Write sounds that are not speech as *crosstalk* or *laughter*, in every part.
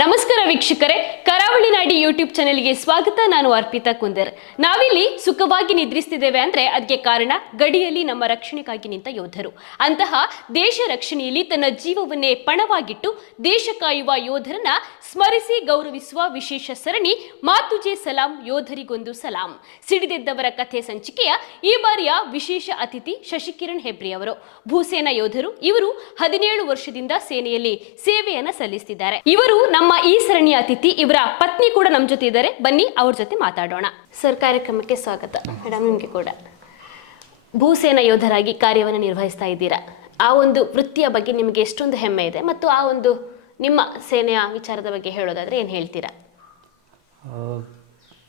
ನಮಸ್ಕಾರ ವೀಕ್ಷಕರೇ. ಕರಾವಳಿ ನಾಡಿ ಯೂಟ್ಯೂಬ್ ಚಾನೆಲ್ಗೆ ಸ್ವಾಗತ. ನಾನು ಅರ್ಪಿತಾ ಕುಂದರ್. ನಾವಿಲ್ಲಿ ಸುಖವಾಗಿ ನಿದ್ರಿಸ್ತಿದ್ದೇವೆ ಅಂದ್ರೆ ಅದಕ್ಕೆ ಕಾರಣ ಗಡಿಯಲ್ಲಿ ನಮ್ಮ ರಕ್ಷಣೆಗಾಗಿ ನಿಂತ ಯೋಧರು. ಅಂತಹ ದೇಶ ರಕ್ಷಣೆಯಲ್ಲಿ ತನ್ನ ಜೀವವನ್ನೇ ಪಣವಾಗಿಟ್ಟು ದೇಶ ಕಾಯುವ ಯೋಧರನ್ನ ಸ್ಮರಿಸಿ ಗೌರವಿಸುವ ವಿಶೇಷ ಸರಣಿ ಮಾತುಜೆ ಸಲಾಂ ಯೋಧರಿಗೊಂದು ಸಲಾಂ. ಸಿಡಿದೆದ್ದವರ ಕಥೆ ಸಂಚಿಕೆಯ ಈ ಬಾರಿಯ ವಿಶೇಷ ಅತಿಥಿ ಶಶಿಕಿರಣ್ ಹೆಬ್ರಿ ಅವರು. ಭೂಸೇನಾ ಯೋಧರು ಇವರು ಹದಿನೇಳು ವರ್ಷದಿಂದ ಸೇನೆಯಲ್ಲಿ ಸೇವೆಯನ್ನ ಸಲ್ಲಿಸುತ್ತಿದ್ದಾರೆ ಇವರು ನಮ್ಮ ಈ ಸರಣಿಯ ಅತಿಥಿ. ಇವರ ಪತ್ನಿ ಕೂಡ ನಮ್ಮ ಜೊತೆ ಇದ್ದಾರೆ ಬನ್ನಿ ಅವ್ರ ಜೊತೆ ಮಾತಾಡೋಣ. ಸರ್ ಕಾರ್ಯಕ್ರಮಕ್ಕೆ ಸ್ವಾಗತ. ಮೇಡಮ್ ನಿಮಗೆ ಕೂಡ. ಭೂಸೇನಾ ಯೋಧರಾಗಿ ಕಾರ್ಯವನ್ನು ನಿರ್ವಹಿಸ್ತಾ ಇದ್ದೀರಾ? ಆ ಒಂದು ವೃತ್ತಿಯ ಬಗ್ಗೆ ನಿಮಗೆ ಎಷ್ಟೊಂದು ಹೆಮ್ಮೆ ಇದೆ ಮತ್ತು ಆ ಒಂದು ನಿಮ್ಮ ಸೇನೆಯ ವಿಚಾರದ ಬಗ್ಗೆ ಹೇಳೋದಾದರೆ ಏನು ಹೇಳ್ತೀರಾ?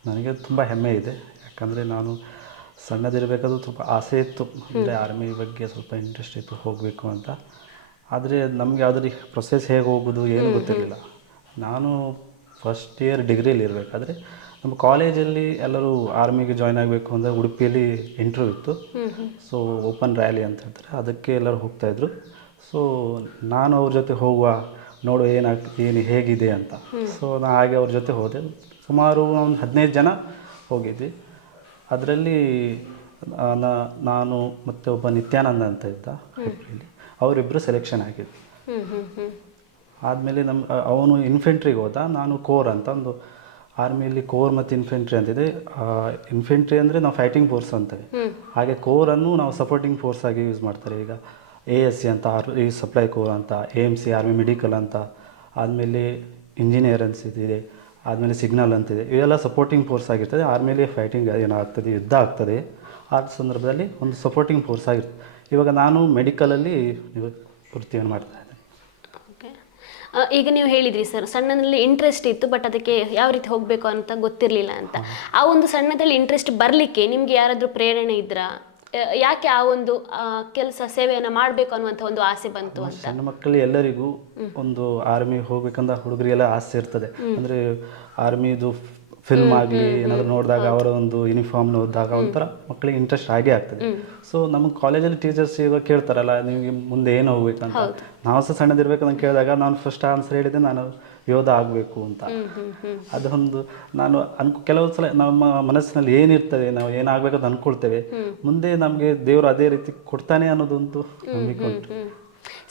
ನನಗೆ ತುಂಬ ಹೆಮ್ಮೆ ಇದೆ. ಯಾಕಂದರೆ ನಾನು ಸಣ್ಣದಿರಬೇಕಾದ್ರೂ ತುಂಬ ಆಸೆ ಇತ್ತು. ಅಂದರೆ ಆರ್ಮಿ ಬಗ್ಗೆ ಸ್ವಲ್ಪ ಇಂಟ್ರೆಸ್ಟ್ ಇತ್ತು ಹೋಗಬೇಕು ಅಂತ. ಆದರೆ ನಮಗೆ ಅದರ ಪ್ರೊಸೆಸ್ ಹೇಗೆ ಹೋಗೋದು ಏನು ಗೊತ್ತಿರಲಿಲ್ಲ. ನಾನು ಫಸ್ಟ್ ಇಯರ್ ಡಿಗ್ರಿಯಲ್ಲಿ ಇರಬೇಕಾದ್ರೆ ನಮ್ಮ ಕಾಲೇಜಲ್ಲಿ ಎಲ್ಲರೂ ಆರ್ಮಿಗೆ ಜಾಯ್ನ್ ಆಗಬೇಕು ಅಂದರೆ ಉಡುಪಿಯಲ್ಲಿ ಇಂಟರ್ವ್ಯೂ ಇತ್ತು. ಸೊ ಓಪನ್ ರ್ಯಾಲಿ ಅಂತ ಹೇಳ್ತಾರೆ. ಅದಕ್ಕೆ ಎಲ್ಲರೂ ಹೋಗ್ತಾಯಿದ್ರು ಸೊ ನಾನು ಅವ್ರ ಜೊತೆ ಹೋಗುವ ನೋಡು ಏನಾಗ್ತದೆ ಏನು ಹೇಗಿದೆ ಅಂತ. ಸೊ ನಾನು ಹಾಗೆ ಅವ್ರ ಜೊತೆ ಹೋದೆ. ಸುಮಾರು ಒಂದು ಹದಿನೈದು ಜನ ಹೋಗಿದ್ವಿ. ಅದರಲ್ಲಿ ನಾನು ಮತ್ತೆ ಒಬ್ಬ ನಿತ್ಯಾನಂದ ಅಂತ ಇದ್ದ ಅವರಿಬ್ಬರು ಸೆಲೆಕ್ಷನ್ ಆಗಿದ್ವಿ. ಆದಮೇಲೆ ನಮ್ಮ ಅವನು ಇನ್ಫೆಂಟ್ರಿಗೆ ಹೋದ. ನಾನು ಕೋರ್ ಅಂತ ಒಂದು ಆರ್ಮಿಯಲ್ಲಿ ಕೋರ್ ಮತ್ತು ಇನ್ಫೆಂಟ್ರಿ ಅಂತಿದೆ. ಇನ್ಫೆಂಟ್ರಿ ಅಂದರೆ ನಾವು ಫೈಟಿಂಗ್ ಫೋರ್ಸ್ ಅಂತಾರೆ. ಹಾಗೆ ಕೋರನ್ನು ನಾವು ಸಪೋರ್ಟಿಂಗ್ ಫೋರ್ಸ್ ಆಗಿ ಯೂಸ್ ಮಾಡ್ತಾರೆ. ಈಗ ಎ ಎಸ್ ಸಿ ಅಂತ ಆರ್ ಈ ಸಪ್ಲೈ ಕೋರ್ ಅಂತ A M C army medical ಅಂತ ಆದಮೇಲೆ ಇಂಜಿನಿಯರ್ ಇದೆ ಆದಮೇಲೆ ಸಿಗ್ನಲ್ ಅಂತಿದೆ ಇವೆಲ್ಲ ಸಪೋರ್ಟಿಂಗ್ ಫೋರ್ಸ್ ಆಗಿರ್ತದೆ. ಆರ್ಮಿಲಿ ಫೈಟಿಂಗ್ ಏನಾಗ್ತದೆ ಯುದ್ಧ ಆಗ್ತದೆ. ಆ ಸಂದರ್ಭದಲ್ಲಿ ಒಂದು ಸಪೋರ್ಟಿಂಗ್ ಫೋರ್ಸ್ ಆಗಿರ್ತದೆ. ಇವಾಗ ನಾನು ಮೆಡಿಕಲಲ್ಲಿ ವೃತ್ತಿಯನ್ನು ಮಾಡ್ತೇನೆ ಈಗ ನೀವು ಹೇಳಿದ್ರಿ ಸರ್ ಸಣ್ಣದಲ್ಲಿ ಇಂಟ್ರೆಸ್ಟ್ ಇತ್ತು ಬಟ್ ಅದಕ್ಕೆ ಯಾವ ರೀತಿ ಹೋಗಬೇಕು ಅಂತ ಗೊತ್ತಿರಲಿಲ್ಲ ಅಂತ. ಆ ಒಂದು ಸಣ್ಣದಲ್ಲಿ ಇಂಟ್ರೆಸ್ಟ್ ಬರಲಿಕ್ಕೆ ನಿಮ್ಗೆ ಯಾರಾದರೂ ಪ್ರೇರಣೆ ಇದ್ರಾ? ಯಾಕೆ ಆ ಒಂದು ಕೆಲಸ ಸೇವೆಯನ್ನು ಮಾಡಬೇಕು ಅನ್ನುವಂಥ ಒಂದು ಆಸೆ ಬಂತು ಅಂತ? ಸಣ್ಣ ಮಕ್ಕಳು ಎಲ್ಲರಿಗೂ ಒಂದು ಆರ್ಮಿ ಹೋಗ್ಬೇಕಂತ ಹುಡುಗರಿಗೆಲ್ಲ ಆಸೆ ಇರ್ತದೆ. ಅಂದರೆ ಆರ್ಮಿದು ಫಿಲ್ಮ್ ಆಗಲಿ ಏನಾದರೂ ನೋಡಿದಾಗ ಅವರ ಒಂದು ಯೂನಿಫಾರ್ಮ್ ನೋಡಿದಾಗ ಒಂಥರ ಮಕ್ಕಳಿಗೆ ಇಂಟ್ರೆಸ್ಟ್ ಆಗೇ ಆಗ್ತದೆ. ಸೊ ನಮ್ಮ ಕಾಲೇಜಲ್ಲಿ ಟೀಚರ್ಸ್ ಇವಾಗ ಕೇಳ್ತಾರಲ್ಲ ನಿಮಗೆ ಮುಂದೆ ಏನು ಹೋಗ್ಬೇಕಂತ? ನಾವು ಸಹ ಸಣ್ಣದಿರ್ಬೇಕಂತ ಕೇಳಿದಾಗ ನಾನು ಫಸ್ಟ್ ಆನ್ಸರ್ ಹೇಳಿದೆ ನಾನು ಯೋಧ ಆಗಬೇಕು ಅಂತ. ಅದೊಂದು ನಾನು ಅನ್ಕೊ ಕೆಲವು ಸಲ ನಮ್ಮ ಮನಸ್ಸಿನಲ್ಲಿ ಏನಿರ್ತದೆ ನಾವು ಏನಾಗಬೇಕಂತ ಅನ್ಕೊಳ್ತೇವೆ. ಮುಂದೆ ನಮಗೆ ದೇವರು ಅದೇ ರೀತಿ ಕೊಡ್ತಾನೆ ಅನ್ನೋದೊಂದು ನಂಬಿಕೆ ಉಂಟು.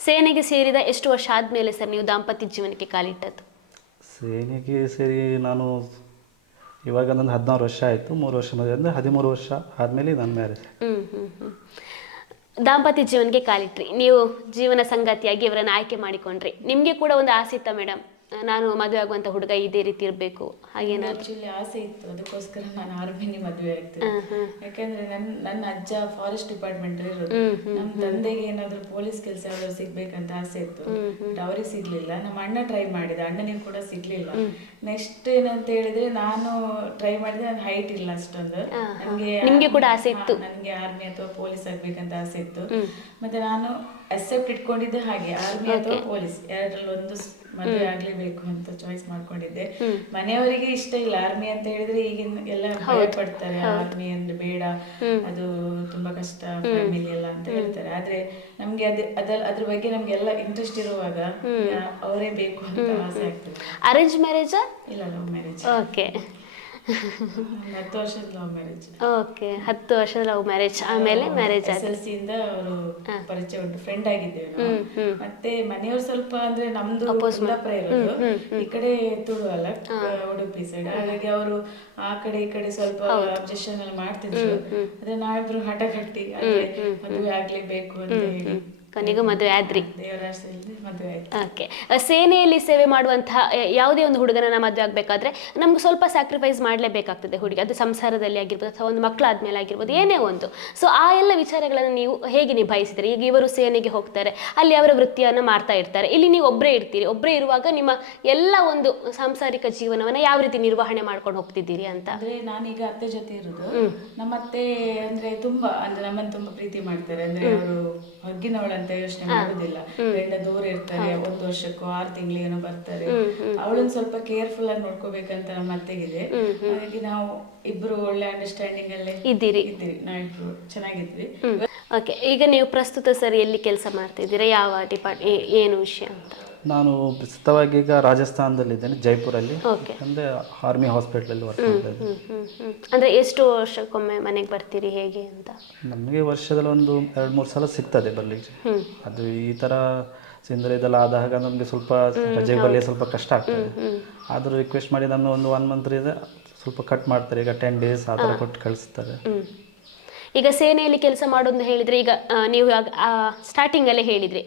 ಸೇನೆಗೆ ಸೇರಿದ ಎಷ್ಟು ವರ್ಷ ಆದಮೇಲೆ ಸರ್ ನೀವು ದಾಂಪತ್ಯ ಜೀವನಕ್ಕೆ ಕಾಲಿಟ್ಟದ್ದು? ಸೇನೆಗೆ ಸೇರಿ ನಾನು ಇವಾಗ ನನ್ನ ಹದಿನಾರು ವರ್ಷ ಆಯಿತು, ಮೂರು ವರ್ಷ ಮದುವೆ ಅಂದರೆ ಹದಿಮೂರು ವರ್ಷ ಆದಮೇಲೆ ನನ್ನ ಮ್ಯಾರೇಜ್ ದಾಂಪತ್ಯ ಜೀವನಕ್ಕೆ ಕಾಲಿಟ್ರಿ. ನೀವು ಜೀವನ ಸಂಗಾತಿಯಾಗಿ ಇವರನ್ನು ಆಯ್ಕೆ ಮಾಡಿಕೊಂಡ್ರಿ. ನಿಮಗೆ ಕೂಡ ಒಂದು ಆಸೆ ಇತ್ತ ಮೇಡಮ್ ನಾನು ಮದುವೆ ಆಗುವಂತ ಹುಡುಗ ಇದೇ ರೀತಿ ಇರಬೇಕು. ಹಾಗೆ ಆಕ್ಚುಲಿ ಆಸೆ ಇತ್ತು. ಅದಕ್ಕೋಸ್ಕರ ನಾನು ಆರ್ಮಿನಿ ಮದುವೆ ಆಯ್ತು ಯಾಕಂದ್ರೆ ನನ್ನ ನನ್ನ ಅಜ್ಜ ಫಾರೆಸ್ಟ್ ಡಿಪಾರ್ಟ್ಮೆಂಟ್ ಇರೋದು. ನಮ್ಮ ತಂದೆಗೆ ಏನಾದ್ರು ಪೊಲೀಸ್ ಕೆಲಸ ಯಾವ್ದಾದ್ರು ಸಿಗ್ಬೇಕಂತ ಆಸೆ ಇತ್ತು. ಬಟ್ ಅವ್ರಿಗೆ ಸಿಗ್ಲಿಲ್ಲ. ನಮ್ಮ ಅಣ್ಣ ಟ್ರೈ ಮಾಡಿದ. ಅಣ್ಣನಿಗೆ ಕೂಡ ಸಿಗ್ಲಿಲ್ಲ. ನೆಕ್ಸ್ಟ್ ಏನಂತ ಹೇಳಿದ್ರೆ ನಾನು ಟ್ರೈ ಮಾಡಿದ್ರೆ ನನ್ನ ಹೈಟ್ ಇಲ್ಲ ಅಷ್ಟೊಂದು. ನನಗೆ ನಿಮಗೆ ಕೂಡ ಆಸೆ ಇತ್ತು. ನನಗೆ ಆರ್ಮಿ ಅಥವಾ ಪೊಲೀಸ್ ಆಗ್ಬೇಕಂತ ಆಸೆ ಇತ್ತು. ಮತ್ತೆ ನಾನು ಅಕ್ಸೆಪ್ಟ್ ಇಟ್ಕೊಂಡಿದ್ದೆ ಹಾಗೆ. ಆರ್ಮಿ ಅಥವಾ ಪೊಲೀಸ್ ಎರಡರಲ್ಲಿ ಒಂದು ಮದುವೆ ಆಗ್ಲೇಬೇಕು ಅಂತ ಚಾಯ್ಸ್ ಮಾಡ್ಕೊಂಡಿದ್ದೆ. ಮನೆಯವರಿಗೆ ಇಷ್ಟ ಇಲ್ಲ. ಆರ್ಮಿ ಅಂತ ಹೇಳಿದ್ರೆ ಈಗಿನ ಎಲ್ಲ ಭಯ ಪಡ್ತಾರೆ ಆರ್ಮಿ ಅಂದ್ರೆ ಬೇಡ. ಅದು ತುಂಬಾ ಕಷ್ಟ ಫ್ಯಾಮಿಲಿ ಎಲ್ಲ ಅಂತ ಹೇಳ್ತಾರೆ. ಆದ್ರೆ ನಮ್ಗೆ ಅದೇ ಅದ ಅದ್ರ ಬಗ್ಗೆ ನಮ್ಗೆ ಎಲ್ಲ ಇಂಟ್ರೆಸ್ಟ್ ಇರುವಾಗ ಅವರೇ ಬೇಕು ಅಂತ ಆಸೆ ಆಗ್ತದೆ. ಅರೇಂಜ್ ಮ್ಯಾರೇಜಾ ಇಲ್ಲ ಲವ್ ಮ್ಯಾರೇಜ್ ಓಕೆ ಹತ್ತು ವರ್ಷದ ಲವ್ ಮ್ಯಾರೇಜ್ ಓಕೆ ಹತ್ತು ವರ್ಷದ ಲವ್ ಮ್ಯಾರೇಜ್ ಆಮೇಲೆ ಮ್ಯಾರೇಜ್ ಎಸ್ ಎಲ್ ಅವರು ಪರಿಚಯ ಉಂಟು ಫ್ರೆಂಡ್ ಆಗಿದ್ದೇವೆ ಮತ್ತೆ ಮನೆಯವರು ಸ್ವಲ್ಪ ಅಂದ್ರೆ ನಮ್ದು ಕುಂದಾಪುರ ಇರೋದು ಈ ಕಡೆ ತುಳು ಅಲ್ಲ ಉಡುಪಿ ಸೈಡ್ ಹಾಗಾಗಿ ಅವರು ಆ ಕಡೆ ಈ ಕಡೆ ಸ್ವಲ್ಪ ಅಬ್ಜೆಕ್ಷನ್ ಎಲ್ಲ ಮಾಡ್ತಿದ್ರು. ಅದೇ ನಾವಿಬ್ರು ಹಠ ಕಟ್ಟಿ ಅಂದ್ರೆ ಮದುವೆ ಆಗ್ಲೇಬೇಕು ಅಂತ ಹೇಳಿ. ಕೊನೆಗೂ ಮದುವೆ ಆದ್ರಿ. ಓಕೆ. ಸೇನೆಯಲ್ಲಿ ಸೇವೆ ಮಾಡುವಂತಹ ಯಾವುದೇ ಒಂದು ಹುಡುಗನ ಮದುವೆ ಆಗಬೇಕಾದ್ರೆ ನಮ್ಗೆ ಸ್ವಲ್ಪ ಸ್ಯಾಕ್ರಿಫೈಸ್ ಮಾಡಲೇಬೇಕಾಗ್ತದೆ ಹುಡುಗಿ. ಅದು ಸಂಸಾರದಲ್ಲಿ ಆಗಿರ್ಬೋದು ಅಥವಾ ಒಂದು ಮಕ್ಕಳಾದ್ಮೇಲೆ ಆಗಿರ್ಬೋದು ಏನೇ ಒಂದು. ಸೊ ಆ ಎಲ್ಲ ವಿಚಾರಗಳನ್ನು ನೀವು ಹೇಗೆ ನಿಭಾಯಿಸಿದ್ರಿ? ಈಗ ಇವರು ಸೇನೆಗೆ ಹೋಗ್ತಾರೆ ಅಲ್ಲಿ ಅವರ ವೃತ್ತಿಯನ್ನು ಮಾಡ್ತಾ ಇರ್ತಾರೆ. ಇಲ್ಲಿ ನೀವು ಒಬ್ಬರೇ ಇರ್ತೀರಿ. ಒಬ್ಬರೇ ಇರುವಾಗ ನಿಮ್ಮ ಎಲ್ಲ ಒಂದು ಸಾಂಸಾರಿಕ ಜೀವನವನ್ನು ಯಾವ ರೀತಿ ನಿರ್ವಹಣೆ ಮಾಡ್ಕೊಂಡು ಹೋಗ್ತಿದ್ದೀರಿ ಅಂತ? ಅಂದ್ರೆ ನಾನೀಗ ಅತ್ತೆ ಜೊತೆ ಇರೋದು. ನಮ್ಮ ಅತ್ತೆ ಅಂದ್ರೆ ತುಂಬಾ ಅಂದ್ರೆ ನಮ್ಮನ್ನು ತುಂಬಾ ಪ್ರೀತಿ ಮಾಡ್ತಾರೆ. ಅಂದ್ರೆ ಅವರು ಹೊರಗಿನವಳಂತ ಯೋಚನೆ ಮಾಡುದಿಲ್ಲ ಗಂಡ ದೂರ ಇರ್ತಾರೆ ಒಂದು ವರ್ಷಕ್ಕೂ ಆರು ತಿಂಗಳಿಗೇನೋ ಬರ್ತಾರೆ. ಅವಳನ್ನ ಸ್ವಲ್ಪ ಕೇರ್ಫುಲ್ ಆಗಿ ನೋಡ್ಕೋಬೇಕಂತ ನಮ್ಮ ಅತ್ತೆಗಿದೆ. ಹಾಗಾಗಿ ನಾವು ಇಬ್ರು ಒಳ್ಳೆ ಅಂಡರ್ಸ್ಟ್ಯಾಂಡಿಂಗ್ ಅಲ್ಲೇ ಇದ್ದೀರಿ. ಇದ್ದೀವಿ ನಾವಿಬ್ರು ಚೆನ್ನಾಗಿದ್ವಿ ಓಕೆ ಈಗ ನೀವು ಪ್ರಸ್ತುತ ಸರಿ ಎಲ್ಲಿ ಕೆಲಸ ಮಾಡ್ತಿದ್ದೀರಾ? ಯಾವ ಡಿಪಾರ್ಟ್ ಏನು ವಿಷಯ ಅಂತ? ನಾನು ಪ್ರಸ್ತುತವಾಗಿ ಈಗ ರಾಜಸ್ಥಾನದಲ್ಲಿದ್ದೇನೆ ಜೈಪುರಲ್ಲಿ. ಅಂದ್ರೆ ಅಂದರೆ ಆರ್ಮಿ ಹಾಸ್ಪಿಟ್ಲಲ್ಲಿ ವರ್ಕ್ ಮಾಡ್ತಾ ಇದ್ದೇನೆ. ಹ್ಮ್ ಹ್ಮ್ ಹ್ಮ್. ಅಂದ್ರೆ ಎಷ್ಟು ವರ್ಷಕ್ಕೊಮ್ಮೆ ಮನೆಗೆ ಬರ್ತೀರಿ ಹೇಗೆ ಅಂತ? ನಮಗೆ ವರ್ಷದಲ್ಲಿ ಒಂದು ಎರಡು ಮೂರು ಸಲ ಸಿಗ್ತದೆ ಬರ್ಲಿ ಹ್ಮ್. ಅದು ಈ ತರ ಸಿಂದ್ರೆ ಇದೆಲ್ಲ ಆದಾಗ ನಮಗೆ ಸ್ವಲ್ಪ ರಜೆ ಬರಲಿ ಸ್ವಲ್ಪ ಕಷ್ಟ ಆಗ್ತದೆ. ಆದ್ರೂ ರಿಕ್ವೆಸ್ಟ್ ಮಾಡಿ ನಾನು ಒಂದು ಒನ್ ಮಂತ್ ಇದೆ ಸ್ವಲ್ಪ ಕಟ್ ಮಾಡ್ತಾರೆ. ಈಗ ಟೆನ್ ಡೇಸ್ ಆ ಥರ ಕೊಟ್ಟು ಕಳಿಸ್ತಾರೆ. ಹ್ಮ್. ಈಗ ಸೇನೆಯಲ್ಲಿ ಕೆಲಸ ಮಾಡೋದು ಹೇಳಿದ್ರೆ ಈಗ ನೀವು ಸ್ಟಾರ್ಟಿಂಗ್ ಅಲ್ಲೇ ಹೇಳಿದ್ರಿ.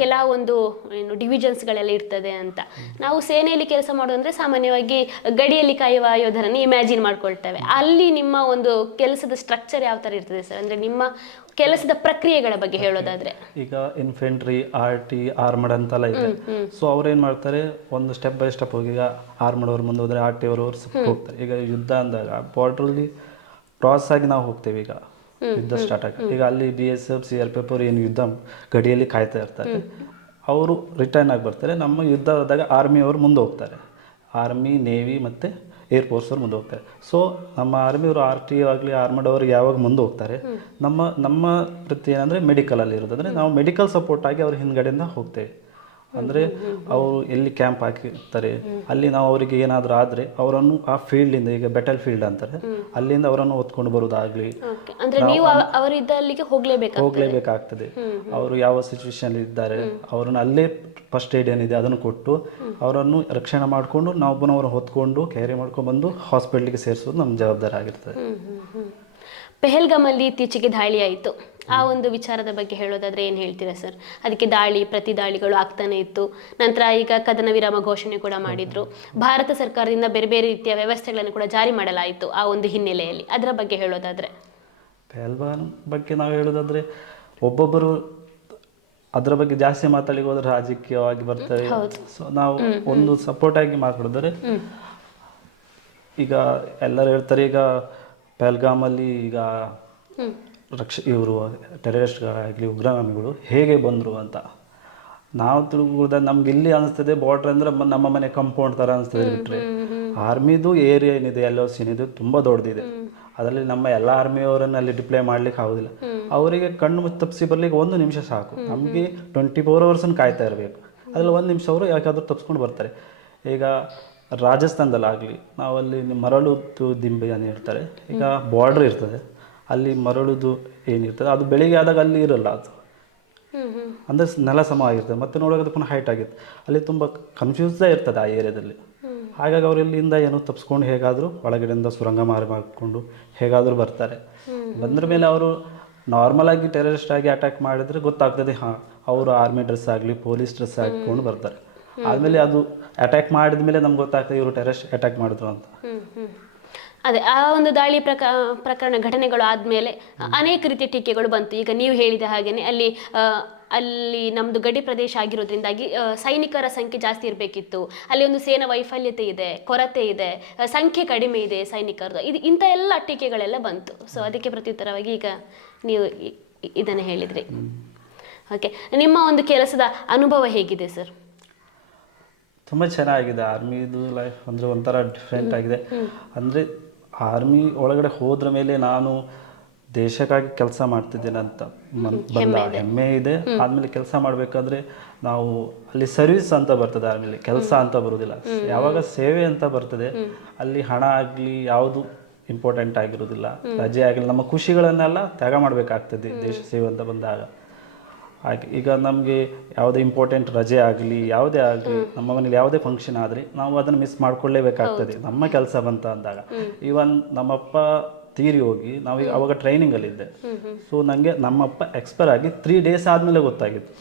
ಕೆಲವೊಂದು ಏನು ಡಿವಿಜನ್ಸ್ಗಳೆಲ್ಲ ಇರ್ತದೆ ಅಂತ. ನಾವು ಸೇನೆಯಲ್ಲಿ ಕೆಲಸ ಮಾಡೋದಂದ್ರೆ ಸಾಮಾನ್ಯವಾಗಿ ಗಡಿಯಲ್ಲಿ ಕಾಯುವ ಯೋಧರನ್ನು ಇಮ್ಯಾಜಿನ್ ಮಾಡ್ಕೊಳ್ತೇವೆ. ಅಲ್ಲಿ ನಿಮ್ಮ ಒಂದು ಕೆಲಸದ ಸ್ಟ್ರಕ್ಚರ್ ಯಾವ ಥರ ಇರ್ತದೆ ಸರ್? ಅಂದ್ರೆ ನಿಮ್ಮ ಕೆಲಸದ ಪ್ರಕ್ರಿಯೆಗಳ ಬಗ್ಗೆ ಹೇಳೋದಾದ್ರೆ. ಈಗ ಇನ್ಫೆಂಟ್ರಿ ಆರ್ ಟಿ ಆರ್ಮಡ್ ಅಂತೆಲ್ಲ ಇದೆ. ಸೊ ಅವ್ರೇನು ಮಾಡ್ತಾರೆ? ಒಂದು ಸ್ಟೆಪ್ ಬೈ ಸ್ಟೆಪ್ ಹೋಗಿ ಈಗ ಆರ್ಮಡ್ ಅವ್ರ ಮುಂದೆ ಹೋದ್ರೆ ಆರ್ ಟಿ ಅವರು ಹೋಗ್ತಾರೆ. ಈಗ ಯುದ್ಧ ಅಂದಾಗ ಬಾರ್ಡ್ರಲ್ಲಿ ಕ್ರಾಸ್ ಆಗಿ ನಾವು ಹೋಗ್ತೇವೆ ಈಗ. ಯುದ್ಧ ಸ್ಟಾರ್ಟ್ ಆಗಿ ಈಗ ಅಲ್ಲಿ B S F C R P F ಅವರು ಏನು ಯುದ್ಧ ಗಡಿಯಲ್ಲಿ ಕಾಯ್ತಾ ಇರ್ತಾರೆ. ಅವರು ರಿಟರ್ನ್ ಆಗಿ ಬರ್ತಾರೆ. ನಮ್ಮ ಯುದ್ಧ ಆದಾಗ ಆರ್ಮಿ ಅವರು ಮುಂದೆ ಹೋಗ್ತಾರೆ. ಆರ್ಮಿ ನೇವಿ ಮತ್ತು ಏರ್ಫೋರ್ಸ್ ಅವ್ರು ಮುಂದೆ ಹೋಗ್ತಾರೆ. ಸೊ ನಮ್ಮ ಆರ್ಮಿ ಅವರು ಆರ್ ಟಿ ಆಗಲಿ ಆರ್ಮಡ್ ಅವರು ಯಾವಾಗ ಮುಂದೆ ಹೋಗ್ತಾರೆ? ನಮ್ಮ ನಮ್ಮ ವೃತ್ತಿ ಏನಂದರೆ ಮೆಡಿಕಲಲ್ಲಿ ಇರೋದಂದರೆ ನಾವು ಮೆಡಿಕಲ್ ಸಪೋರ್ಟ್ ಆಗಿ ಅವ್ರ ಹಿಂದ್ಗಡೆಯಿಂದ ಹೋಗ್ತೇವೆ. ಅಂದರೆ ಅವರು ಎಲ್ಲಿ ಕ್ಯಾಂಪ್ ಹಾಕಿರ್ತಾರೆ ಅಲ್ಲಿ ನಾವು ಅವರಿಗೆ ಏನಾದರೂ ಆದರೆ ಅವರನ್ನು ಆ ಫೀಲ್ಡಿಂದ ಈಗ ಬೆಟಲ್ ಫೀಲ್ಡ್ ಅಂತಾರೆ ಅಲ್ಲಿಂದ ಅವರನ್ನು ಹೊತ್ಕೊಂಡು ಬರೋದಾಗಲಿ. ಹೋಗ್ಲೇಬೇಕಾಗ್ತದೆ. ಅವರು ಯಾವ ಸಿಚುವೇಶನ್ ಇದ್ದಾರೆ ಅವರನ್ನು ಅಲ್ಲೇ ಫಸ್ಟ್ ಏಡ್ ಏನಿದೆ ಅದನ್ನು ಕೊಟ್ಟು ಅವರನ್ನು ರಕ್ಷಣೆ ಮಾಡಿಕೊಂಡು ನಾವು ಪುನಃ ಅವ್ರನ್ನ ಹೊತ್ಕೊಂಡು ಕ್ಯಾರಿ ಮಾಡ್ಕೊಂಡು ಬಂದು ಹಾಸ್ಪಿಟ್ಲಿಗೆ ಸೇರಿಸೋದು ನಮ್ಮ ಜವಾಬ್ದಾರಿ ಆಗಿರ್ತದೆ. ಪೆಹಲ್ಗಾಮ್ ಅಲ್ಲಿ ಹ್ಮ್. ಪೆಹಲ್ಗಾಮಲ್ಲಿ ಇತ್ತೀಚೆಗೆ ದಾಳಿ ಆಯಿತು ಆ ಒಂದು ವಿಚಾರದ ಬಗ್ಗೆ ಹೇಳೋದಾದ್ರೆ ಏನು ಹೇಳ್ತೀರಾ ಸರ್? ಅದಕ್ಕೆ ದಾಳಿ ಪ್ರತಿ ದಾಳಿಗಳು ಆಗ್ತಾನೆ ಇತ್ತು. ನಂತರ ಈಗ ಕದನ ವಿರಾಮ ಘೋಷಣೆ ಕೂಡ ಮಾಡಿದ್ರು. ಭಾರತ ಸರ್ಕಾರದಿಂದ ಬೇರೆ ಬೇರೆ ರೀತಿಯ ವ್ಯವಸ್ಥೆಗಳನ್ನು ಕೂಡ ಜಾರಿ ಮಾಡಲಾಯಿತು ಆ ಒಂದು ಹಿನ್ನೆಲೆಯಲ್ಲಿ. ಅದರ ಬಗ್ಗೆ ಹೇಳೋದಾದ್ರೆ. ಪೆಹಲ್ವಾನ್ ಬಗ್ಗೆ ನಾವು ಹೇಳೋದಾದ್ರೆ ಒಬ್ಬೊಬ್ಬರು ಅದರ ಬಗ್ಗೆ ಜಾಸ್ತಿ ಮಾತಾಡಿ ಹೋದ್ರೆ ರಾಜಕೀಯವಾಗಿ ಬರ್ತಾರೆ ಸೊ ನಾವು ಒಂದು ಸಪೋರ್ಟ್ ಆಗಿ ಮಾತಾಡಿದ್ರೆ ಈಗ ಎಲ್ಲರೂ ಹೇಳ್ತಾರೆ ಈಗ ಪೆಹಲ್ಗಾಮಲ್ಲಿ ಈಗ ರಕ್ಷ ಇವರು ಟೆರರಿಸ್ಟ್ಗಳಾಗಲಿ ಉಗ್ರಗಾಮಿಗಳು ಹೇಗೆ ಬಂದರು ಅಂತ. ನಾವು ತಿಳ್ಕೊಳ್ಳೋದ ನಮ್ಗೆ ಇಲ್ಲಿ ಅನಿಸ್ತದೆ ಬಾರ್ಡ್ರ್ ಅಂದ್ರೆ ನಮ್ಮ ಮನೆ ಕಂಪೌಂಡ್ ಥರ ಅನಿಸ್ತದೆ ಬಿಟ್ರೆ. ಆರ್ಮಿದು ಏರಿಯಾ ಏನಿದೆ ಎಲ್ ಒ ಸಿ ಏನಿದೆ ತುಂಬ ದೊಡ್ಡದಿದೆ. ಅದರಲ್ಲಿ ನಮ್ಮ ಎಲ್ಲ ಆರ್ಮಿಯವರನ್ನು ಅಲ್ಲಿ ಡಿಪ್ಲೈ ಮಾಡ್ಲಿಕ್ಕೆ ಆಗೋದಿಲ್ಲ. ಅವರಿಗೆ ಕಣ್ಣು ಮುಚ್ಚಿ ತಪ್ಪಿಸಿ ಬರ್ಲಿಕ್ಕೆ ಒಂದು ನಿಮಿಷ ಸಾಕು. ನಮಗೆ ಟ್ವೆಂಟಿ ಫೋರ್ ಅವರ್ಸನ್ನು ಕಾಯ್ತಾ ಇರಬೇಕು. ಅದ್ರಲ್ಲಿ ಒಂದು ನಿಮಿಷ ಅವರು ಯಾಕಾದ್ರೂ ತಪ್ಸ್ಕೊಂಡು ಬರ್ತಾರೆ. ಈಗ ರಾಜಸ್ಥಾನದಲ್ಲಾಗಲಿ ನಾವಲ್ಲಿ ಮರಳು ದಿಂಬೆ ಅಂತ ಹೇಳ್ತಾರೆ. ಈಗ ಬಾರ್ಡ್ರ್ ಇರ್ತದೆ. ಅಲ್ಲಿ ಮರಳುದು ಏನಿರ್ತದೆ ಅದು ಬೆಳಿಗ್ಗೆ ಆದಾಗ ಅಲ್ಲಿ ಇರಲ್ಲ ಅದು. ಅಂದರೆ ನೆಲ ಸಮ ಆಗಿರ್ತದೆ ಮತ್ತೆ ನೋಡುವಾಗ ಅದು ಪುನಃ ಹೈಟ್ ಆಗಿತ್ತು ಅಲ್ಲಿ ತುಂಬ ಕನ್ಫ್ಯೂಸ್ಡೇ ಇರ್ತದೆ ಆ ಏರಿಯಾದಲ್ಲಿ ಹಾಗಾಗಿ ಅವ್ರು ಇಲ್ಲಿಂದ ಏನು ತಪ್ಪಿಸ್ಕೊಂಡು ಹೇಗಾದರೂ ಒಳಗಡೆಯಿಂದ ಸುರಂಗ ಮಾರಿ ಮಾಡಿಕೊಂಡು ಹೇಗಾದರೂ ಬರ್ತಾರೆ. ಬಂದ್ರ ಮೇಲೆ ಅವರು ನಾರ್ಮಲ್ ಆಗಿ ಟೆರರಿಸ್ಟ್ ಆಗಿ ಅಟ್ಯಾಕ್ ಮಾಡಿದ್ರೆ ಗೊತ್ತಾಗ್ತದೆ ಹಾಂ ಅವರು ಆರ್ಮಿ ಡ್ರೆಸ್ ಆಗಲಿ ಪೊಲೀಸ್ ಡ್ರೆಸ್ ಹಾಕ್ಕೊಂಡು ಬರ್ತಾರೆ. ಆದಮೇಲೆ ಅದು ಅಟ್ಯಾಕ್ ಮಾಡಿದ ಮೇಲೆ ನಮ್ಗೆ ಗೊತ್ತಾಗ್ತದೆ ಇವರು ಟೆರರಿಸ್ಟ್ ಅಟ್ಯಾಕ್ ಮಾಡಿದ್ರು ಅಂತ. ಅದೇ ಆ ಒಂದು ದಾಳಿ ಪ್ರಕ ಪ್ರಕರಣ ಘಟನೆಗಳು ಆದಮೇಲೆ ಅನೇಕ ರೀತಿಯ ಟೀಕೆಗಳು ಬಂತು. ಈಗ ನೀವು ಹೇಳಿದ ಹಾಗೇನೆ ಅಲ್ಲಿ ಅಲ್ಲಿ ನಮ್ದು ಗಡಿ ಪ್ರದೇಶ ಆಗಿರೋದ್ರಿಂದಾಗಿ ಸೈನಿಕರ ಸಂಖ್ಯೆ ಜಾಸ್ತಿ ಇರಬೇಕಿತ್ತು. ಅಲ್ಲಿ ಒಂದು ಸೇನಾ ವೈಫಲ್ಯತೆ ಇದೆ ಕೊರತೆ ಇದೆ ಸಂಖ್ಯೆ ಕಡಿಮೆ ಇದೆ ಸೈನಿಕರದು ಇದು ಇಂಥ ಎಲ್ಲ ಟೀಕೆಗಳೆಲ್ಲ ಬಂತು. ಸೊ ಅದಕ್ಕೆ ಪ್ರತ್ಯುತ್ತರವಾಗಿ ಈಗ ನೀವು ಇದನ್ನು ಹೇಳಿದ್ರಿ. ಓಕೆ ನಿಮ್ಮ ಒಂದು ಕೆಲಸದ ಅನುಭವ ಹೇಗಿದೆ ಸರ್ ತುಂಬ ಚೆನ್ನಾಗಿದೆ. ಆರ್ಮಿದು ಲೈಫ್ ಅಂದರೆ ಒಂಥರ ಡಿಫ್ರೆಂಟ್ ಆಗಿದೆ. ಅಂದರೆ ಆರ್ಮಿ ಒಳಗಡೆ ಹೋದ್ರ ಮೇಲೆ ನಾನು ದೇಶಕ್ಕಾಗಿ ಕೆಲಸ ಮಾಡ್ತಿದ್ದೇನೆ ಅಂತ ಬಂದ ಹೆಮ್ಮೆ ಇದೆ. ಆದ್ಮೇಲೆ ಕೆಲಸ ಮಾಡಬೇಕಾದ್ರೆ ನಾವು ಅಲ್ಲಿ ಸರ್ವಿಸ್ ಅಂತ ಬರ್ತದೆ ಆರ್ಮಿಲಿ ಕೆಲಸ ಅಂತ ಬರುವುದಿಲ್ಲ ಯಾವಾಗ ಸೇವೆ ಅಂತ ಬರ್ತದೆ ಅಲ್ಲಿ ಹಣ ಆಗಲಿ ಯಾವುದು ಇಂಪಾರ್ಟೆಂಟ್ ಆಗಿರೋದಿಲ್ಲ. ರಜೆ ಆಗಲಿ ನಮ್ಮ ಖುಷಿಗಳನ್ನೆಲ್ಲ ತ್ಯಾಗ ಮಾಡಬೇಕಾಗ್ತದೆ ದೇಶ ಸೇವೆ ಅಂತ ಬಂದಾಗ. ಹಾಗೆ ಈಗ ನಮಗೆ ಯಾವುದೇ ಇಂಪಾರ್ಟೆಂಟ್ ರಜೆ ಆಗಲಿ ಯಾವುದೇ ಆಗಲಿ ನಮ್ಮ ಮನೇಲಿ ಯಾವುದೇ ಫಂಕ್ಷನ್ ಆದರೆ ನಾವು ಅದನ್ನು ಮಿಸ್ ಮಾಡ್ಕೊಳ್ಳೇಬೇಕಾಗ್ತದೆ. ನಮ್ಮ ಕೆಲಸ ಬಂತ ಅಂದಾಗ. ಈವನ್ ನಮ್ಮಪ್ಪ ತೀರಿ ಹೋಗಿ ನಾವು ಈಗ ಅವಾಗ ಟ್ರೈನಿಂಗಲ್ಲಿದ್ದೆ ಸೊ ನನಗೆ ನಮ್ಮಪ್ಪ ಎಕ್ಸ್ಪೈರ್ ಆಗಿ ತ್ರೀ ಡೇಸ್ ಆದಮೇಲೆ ಗೊತ್ತಾಗಿತ್ತು.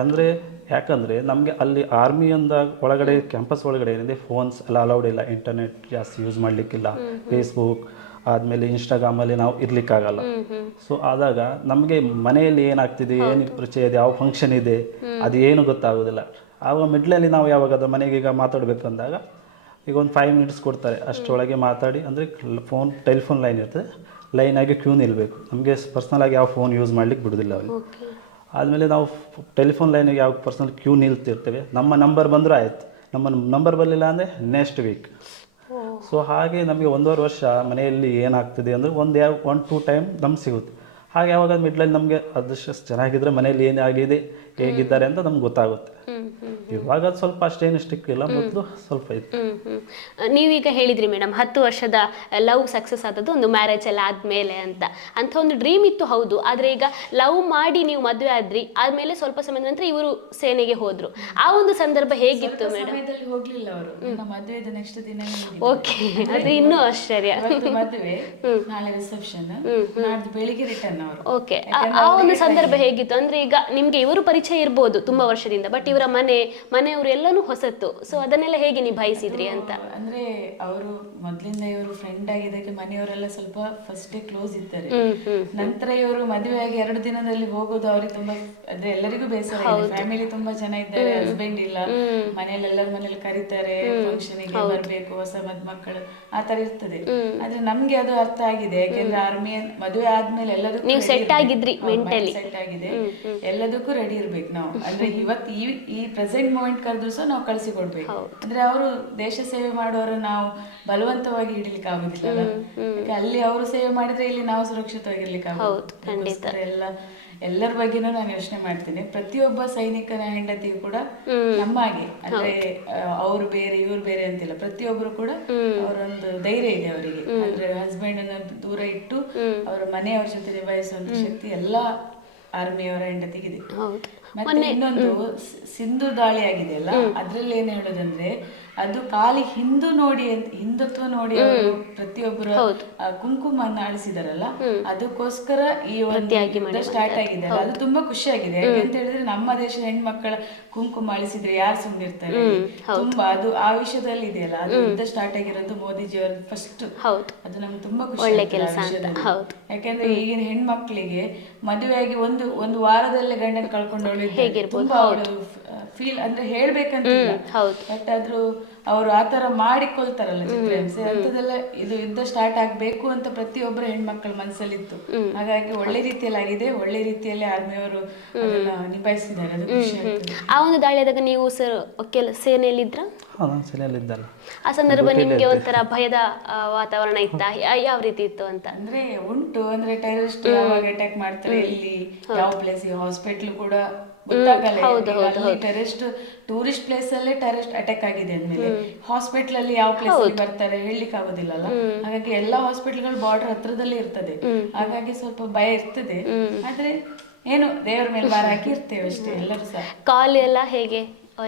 ಅಂದರೆ ಯಾಕಂದರೆ ನಮಗೆ ಅಲ್ಲಿ ಆರ್ಮಿಯಿಂದ ಒಳಗಡೆ ಕ್ಯಾಂಪಸ್ ಒಳಗಡೆ ಏನಿದೆ ಫೋನ್ಸ್ ಎಲ್ಲ ಅಲೌಡ್ ಇಲ್ಲ. ಇಂಟರ್ನೆಟ್ ಜಾಸ್ತಿ ಯೂಸ್ ಮಾಡಲಿಕ್ಕಿಲ್ಲ. ಫೇಸ್ಬುಕ್ ಆದಮೇಲೆ ಇನ್ಸ್ಟಾಗ್ರಾಮಲ್ಲಿ ನಾವು ಇರ್ಲಿಕ್ಕಾಗಲ್ಲ. ಸೊ ಆದಾಗ ನಮಗೆ ಮನೆಯಲ್ಲಿ ಏನಾಗ್ತಿದೆ ಏನು ಪರಿಚಯ ಇದೆ ಯಾವ ಫಂಕ್ಷನ್ ಇದೆ ಅದು ಏನು ಗೊತ್ತಾಗೋದಿಲ್ಲ. ಆವಾಗ ಮಿಡ್ಲಲ್ಲಿ ನಾವು ಯಾವಾಗ ಅದು ಮನೆಗೆ ಈಗ ಮಾತಾಡಬೇಕು ಅಂದಾಗ ಈಗ ಒಂದು ಫೈವ್ ಮಿನಿಟ್ಸ್ ಕೊಡ್ತಾರೆ. ಅಷ್ಟರೊಳಗೆ ಮಾತಾಡಿ ಅಂದರೆ ಫೋನ್ ಟೆಲಿಫೋನ್ ಲೈನ್ ಇರ್ತದೆ. ಲೈನಾಗಿ ಕ್ಯೂ ನಿಲ್ಲಬೇಕು ನಮಗೆ ಪರ್ಸ್ನಲಾಗಿ ಯಾವ ಫೋನ್ ಯೂಸ್ ಮಾಡ್ಲಿಕ್ಕೆ ಬಿಡೋದಿಲ್ಲ ಓಕೆ. ಆದಮೇಲೆ ನಾವು ಟೆಲಿಫೋನ್ ಲೈನಿಗೆ ಯಾವ ಪರ್ಸನಲ್ ಕ್ಯೂ ನಿಲ್ತಿರ್ತೇವೆ ನಮ್ಮ ನಂಬರ್ ಬಂದರೂ ಆಯ್ತು. ನಮ್ಮ ನಂಬರ್ ಬರಲಿಲ್ಲ ಅಂದರೆ ನೆಕ್ಸ್ಟ್ ವೀಕ್ ಸೊ ಹಾಗೆ ನಮಗೆ ಒಂದೂವರೆ ವರ್ಷ ಮನೆಯಲ್ಲಿ ಏನಾಗ್ತಿದೆ ಅಂದರೆ ಒಂದು ಯಾವ ಒನ್ ಟೂ ಟೈಮ್ ನಮ್ಗೆ ಸಿಗುತ್ತೆ. ಹಾಗೆ ಯಾವಾಗ ಮಿಡ್ಲಲ್ಲಿ ನಮಗೆ ಅದೃಷ್ಟ ಚೆನ್ನಾಗಿದ್ರೆ ಮನೆಯಲ್ಲಿ ಏನಾಗಿದೆ ಹೇಗಿದ್ದಾರೆ ಅಂತ ನಮ್ಗೆ ಗೊತ್ತಾಗುತ್ತೆ. ಇವಾಗ ಸ್ವಲ್ಪ ಅಷ್ಟೇನು ಸ್ಟಿಕ್ ಇಲ್ಲ ಮೊದಲು ಸ್ವಲ್ಪ ಇತ್ತು. ನೀವೀಗ ಹೇಳಿದ್ರಿ ಮೇಡಮ್ ಹತ್ತು ವರ್ಷದ ಲವ್ ಸಕ್ಸಸ್ ಆದದ್ದು ಒಂದು ಮ್ಯಾರೇಜ್ ಎಲ್ಲ ಆದ್ಮೇಲೆ ಅಂತ. ಅಂತ ಒಂದು ಡ್ರೀಮ್ ಇತ್ತು ಹೌದು ಆದ್ರೆ ಈಗ ಲವ್ ಮಾಡಿ ನೀವು ಮದುವೆ ಆದ್ರಿ ಆದ್ಮೇಲೆ ಸ್ವಲ್ಪ ಸಮಯದ ನಂತರ ಇವರು ಸೇನೆಗೆ ಹೋದ್ರು. ಆ ಒಂದು ಸಂದರ್ಭ ಹೇಗಿತ್ತು ಮೇಡಮ್? ಸಮಯದಲ್ಲಿ ಹೋಗ್ಲಿಲ್ಲ ಅವರು ನನ್ನ ಮದುವೆದ ನೆಕ್ಸ್ಟ್ ದಿನ ಓಕೆ ಅದು ಇನ್ನೂ ಆಶ್ಚರ್ಯ. ಇವತ್ತು ಮದುವೆ ನಾಳೆ ರಿಸೆಪ್ಷನ್ ನಾಡ್ದು ಬೆಳಿಗ್ಗೆ ರಿಟರ್ನ್ ಅವರು. ಓಕೆ ಆ ಒಂದು ಸಂದರ್ಭ ಹೇಗಿತ್ತು? ಅಂದ್ರೆ ಈಗ ನಿಮ್ಗೆ ಇವರು ಪರಿಚಯ ಇರ್ಬೋದು ತುಂಬಾ ವರ್ಷದಿಂದ. ಬಟ್ ಇವರ ಮನೆ ಮನೆಯವರು ಎಲ್ಲನೂ ಹೊಸತ್ತು. ಸೊ ಅದನ್ನೆಲ್ಲ ಹೇಗೆ ನಿಭಾಯಿಸಿದ್ರಿ ಅಂತ? ಅಂದ್ರೆ ಅವರು ಮೊದ್ಲಿಂದ ಇವರು ಫ್ರೆಂಡ್ ಆಗಿದ್ದಕ್ಕೆ ಮನೆಯವರೆಲ್ಲ ಸ್ವಲ್ಪ ಫಸ್ಟ್ ಕ್ಲೋಸ್ ಇದ್ದಾರೆ. ನಂತರ ಇವರು ಮದುವೆಯಾಗಿ ಎರಡು ದಿನದಲ್ಲಿ ಹೋಗೋದು ಅವ್ರಿಗೆ ತುಂಬಾ ಅಂದ್ರೆ ಎಲ್ಲರಿಗೂ ಬೇಸರ ಫ್ಯಾಮಿಲಿ ತುಂಬಾ ಜನ ಇದ್ದಾರೆ ಹಸ್ಬೆಂಡ್ ಇಲ್ಲ. ಮನೇಲಿ ಎಲ್ಲರ ಮನೇಲಿ ಕರೀತಾರೆ ಫಂಕ್ಷನ್ಗೆ ಬರ್ಬೇಕು ಹೊಸ ಮಕ್ಕಳು ಆ ತರ ಇರ್ತದೆ. ಆದ್ರೆ ನಮ್ಗೆ ಅದು ಅರ್ಥ ಆಗಿದೆ. ಯಾಕೆಂದ್ರೆ ಆರ್ಮಿ ಮದುವೆ ಆದ್ಮೇಲೆ ಎಲ್ಲದಕ್ಕೂ ನೀವು set ಆಗಿದ್ರಿ. ಸೆಟ್ ಆಗಿದೆ. ಎಲ್ಲದಕ್ಕೂ ರೆಡಿ ಇರ್ಬೇಕು ನಾವು. ಅಂದ್ರೆ ಇವತ್ತು ಈ ಈ ಪ್ರೆಸೆಂಟ್ ಮೂಮೆಂಟ್ ಕರೆದ್ರು ಸಹ ನಾವು ಕಳಿಸಿ ಕೊಡ್ಬೇಕು ಅಂದ್ರೆ ಅವರು ದೇಶ ಸೇವೆ ಮಾಡೋರು ನಾವು ಬಲವಂತವಾಗಿ ಇಡ್ಲಿಕ್ಕೆ ಆಗುದಿಲ್ಲ ಅಲ್ಲಿ? ಅವರು ಸೇವೆ ಮಾಡಿದ್ರೆ ಇಲ್ಲಿ ನಾವು ಸುರಕ್ಷಿತವಾಗಿರ್ಲಿಕ್ಕೆ ಆಗುತ್ತೆ ಎಲ್ಲ ಎಲ್ಲರ ಬಗ್ಗೆನೂ ನಾನು ಯೋಚನೆ ಮಾಡ್ತೀನಿ. ಪ್ರತಿಯೊಬ್ಬ ಸೈನಿಕನ ಹೆಂಡತಿಯು ಕೂಡ ನಮ್ಮ ಹಾಗೆ. ಅಂದ್ರೆ ಅವ್ರು ಬೇರೆ ಇವ್ರು ಬೇರೆ ಅಂತಿಲ್ಲ. ಪ್ರತಿಯೊಬ್ರು ಕೂಡ ಅವರೊಂದು ಧೈರ್ಯ ಇದೆ ಅವರಿಗೆ. ಅಂದ್ರೆ ಹಸ್ಬೆಂಡ್ ಅನ್ನ ದೂರ ಇಟ್ಟು ಅವರ ಮನೆಯವರ ಜೊತೆ ನಿಭಾಯಿಸುವಂತ ಶಕ್ತಿ ಎಲ್ಲಾ ಆರ್ಮಿಯವರ ಹೆಂಡತಿಗಿದೆ. ಮತ್ತೆ ಇನ್ನೊಂದು ಸಿಂಧು ದಾಳಿ ಆಗಿದೆ ಅಲ್ಲ ಅದ್ರಲ್ಲಿ ಏನ್ ಹೇಳೋದಂದ್ರೆ ಅದು ಖಾಲಿ ಹಿಂದೂ ನೋಡಿ ಅಂತ ಹಿಂದುತ್ವ ನೋಡಿ ಅವರು ಪ್ರತಿಯೊಬ್ಬರು ಕುಂಕುಮ ಕುಂಕುಮನ್ನ ಅಳಿಸಿದಾರಲ್ಲ ಅದಕ್ಕೋಸ್ಕರ ಈ ಒಂದು ಸ್ಟಾರ್ಟ್ ಆಗಿದೆ ಅದು ತುಂಬಾ ಖುಷಿ ಆಗಿದೆ. ಅಂತ ಹೇಳಿದ್ರೆ ನಮ್ಮ ದೇಶದ ಹೆಣ್ಮಕ್ಕಳ ಕುಂಕುಮ ಅಳಿಸಿದ್ರೆ ಯಾರು ಸುಮ್ಮನಿರ್ತಾರೆ ತುಂಬಾ ಅದು ಆ ವಿಷಯದಲ್ಲಿ ಇದೆಯಲ್ಲ ಅದು ಸ್ಟಾರ್ಟ್ ಆಗಿರೋದು ಮೋದಿಜಿ ಅವ್ರ ಫಸ್ಟ್ ಅದು ನಮ್ಗೆ ತುಂಬಾ ಖುಷಿ ಕೆಲಸ. ಯಾಕಂದ್ರೆ ಈಗಿನ ಹೆಣ್ಮಕ್ಳಿಗೆ ಮದುವೆಯಾಗಿ ಒಂದು ಒಂದು ವಾರದಲ್ಲೇ ಗಂಡನ ಕಳ್ಕೊಂಡವಳು ತುಂಬಾ ಅವಳು ಫೀಲ್ ಅಂದ್ರೆ ಹೇಳ್ಬೇಕಂತ. ಬಟ್ ಆದ್ರೂ ಅವರು ತರ ಮಾಡಿಕೊಳ್ತಾರಲ್ಲ ಚಿತ್ರಹಿಂಸೆ ಅಂತದೆಲ್ಲ ಇದು ಯುದ್ಧ ಸ್ಟಾರ್ಟ್ ಆಗ್ಬೇಕು ಅಂತ ಪ್ರತಿಯೊಬ್ಬರ ಹೆಣ್ಮಕ್ಳ ಮನಸ್ಸಲ್ಲಿತ್ತು ಹಾಗಾಗಿ ಒಳ್ಳೆ ರೀತಿಯಲ್ಲಿ ಆಗಿದೆ ಒಳ್ಳೆ ರೀತಿಯಲ್ಲಿ ಆರ್ಮಿಯವರು ಅದನ್ನ ನಿಭಾಯಿಸಿದ್ದಾರೆ. ಅದು ಖುಷಿ ಆಗ್ತದೆ. ಆ ಒಂದು ದಾಳಿಯಾದಾಗ ಆದಾಗ ನೀವು ಸರ್ ಕೆಲ ಸೇನೆಯಲ್ಲಿದ್ರ? ಹಾಂ ನಾನು ಆ ಸಂದರ್ಭ ನಿಮ್ಗೆ ಒಂಥರ ಭಯದ ಆ, ವಾತಾವರಣ ಇತ್ತಾ? ಯಾ- ಯಾವ ರೀತಿ ಇತ್ತು ಅಂತ? ಅಂದ್ರೆ ಉಂಟು ಅಂದ್ರೆ ಟೆರರಿಸ್ಟ್ ಯಾವಾಗ ಅಟ್ಯಾಕ್ ಮಾಡ್ತಾರೆ ಇಲ್ಲಿ ಯಾವ ಪ್ಲೇಸ್ ಹಾಸ್ಪಿಟ್ಲ್ ಕೂಡ ಗೊತ್ತಾಗಲ್ಲ ಟೆರರಿಸ್ಟ್ ಟೂರಿಸ್ಟ್ ಪ್ಲೇಸ್ ಅಲ್ಲೇ ಟೆರರಿಸ್ಟ್ ಅಟ್ಯಾಕ್ ಆಗಿದೆ ಅಂದ್ಮೇಲೆ. ಹಾಸ್ಪಿಟಲ್ ಅಲ್ಲಿ ಯಾವ ಪ್ಲೇಸ್ ಅಲ್ಲಿ ಬರ್ತಾರೆ ಹೇಳಲಿಕ್ಕೆ ಆಗೋದಿಲ್ಲಲ್ಲ? ಹಾಗಾಗಿ ಎಲ್ಲಾ ಹಾಸ್ಪಿಟಲ್ಗಳು ಬಾರ್ಡರ್ ಹತ್ರದಲ್ಲೇ ಇರ್ತದೆ. ಹಾಗಾಗಿ ಸ್ವಲ್ಪ ಭಯ ಇರ್ತದೆ. ಆದ್ರೆ ಏನು ದೇವರ ಮೇಲೆ ಭಾರ ಹಾಕಿ ಇರ್ತೇವೆ ಅಷ್ಟೇ ಎಲ್ಲರೂ ಸಹ. ಕಾಲ್ ಎಲ್ಲ ಹೇಗೆ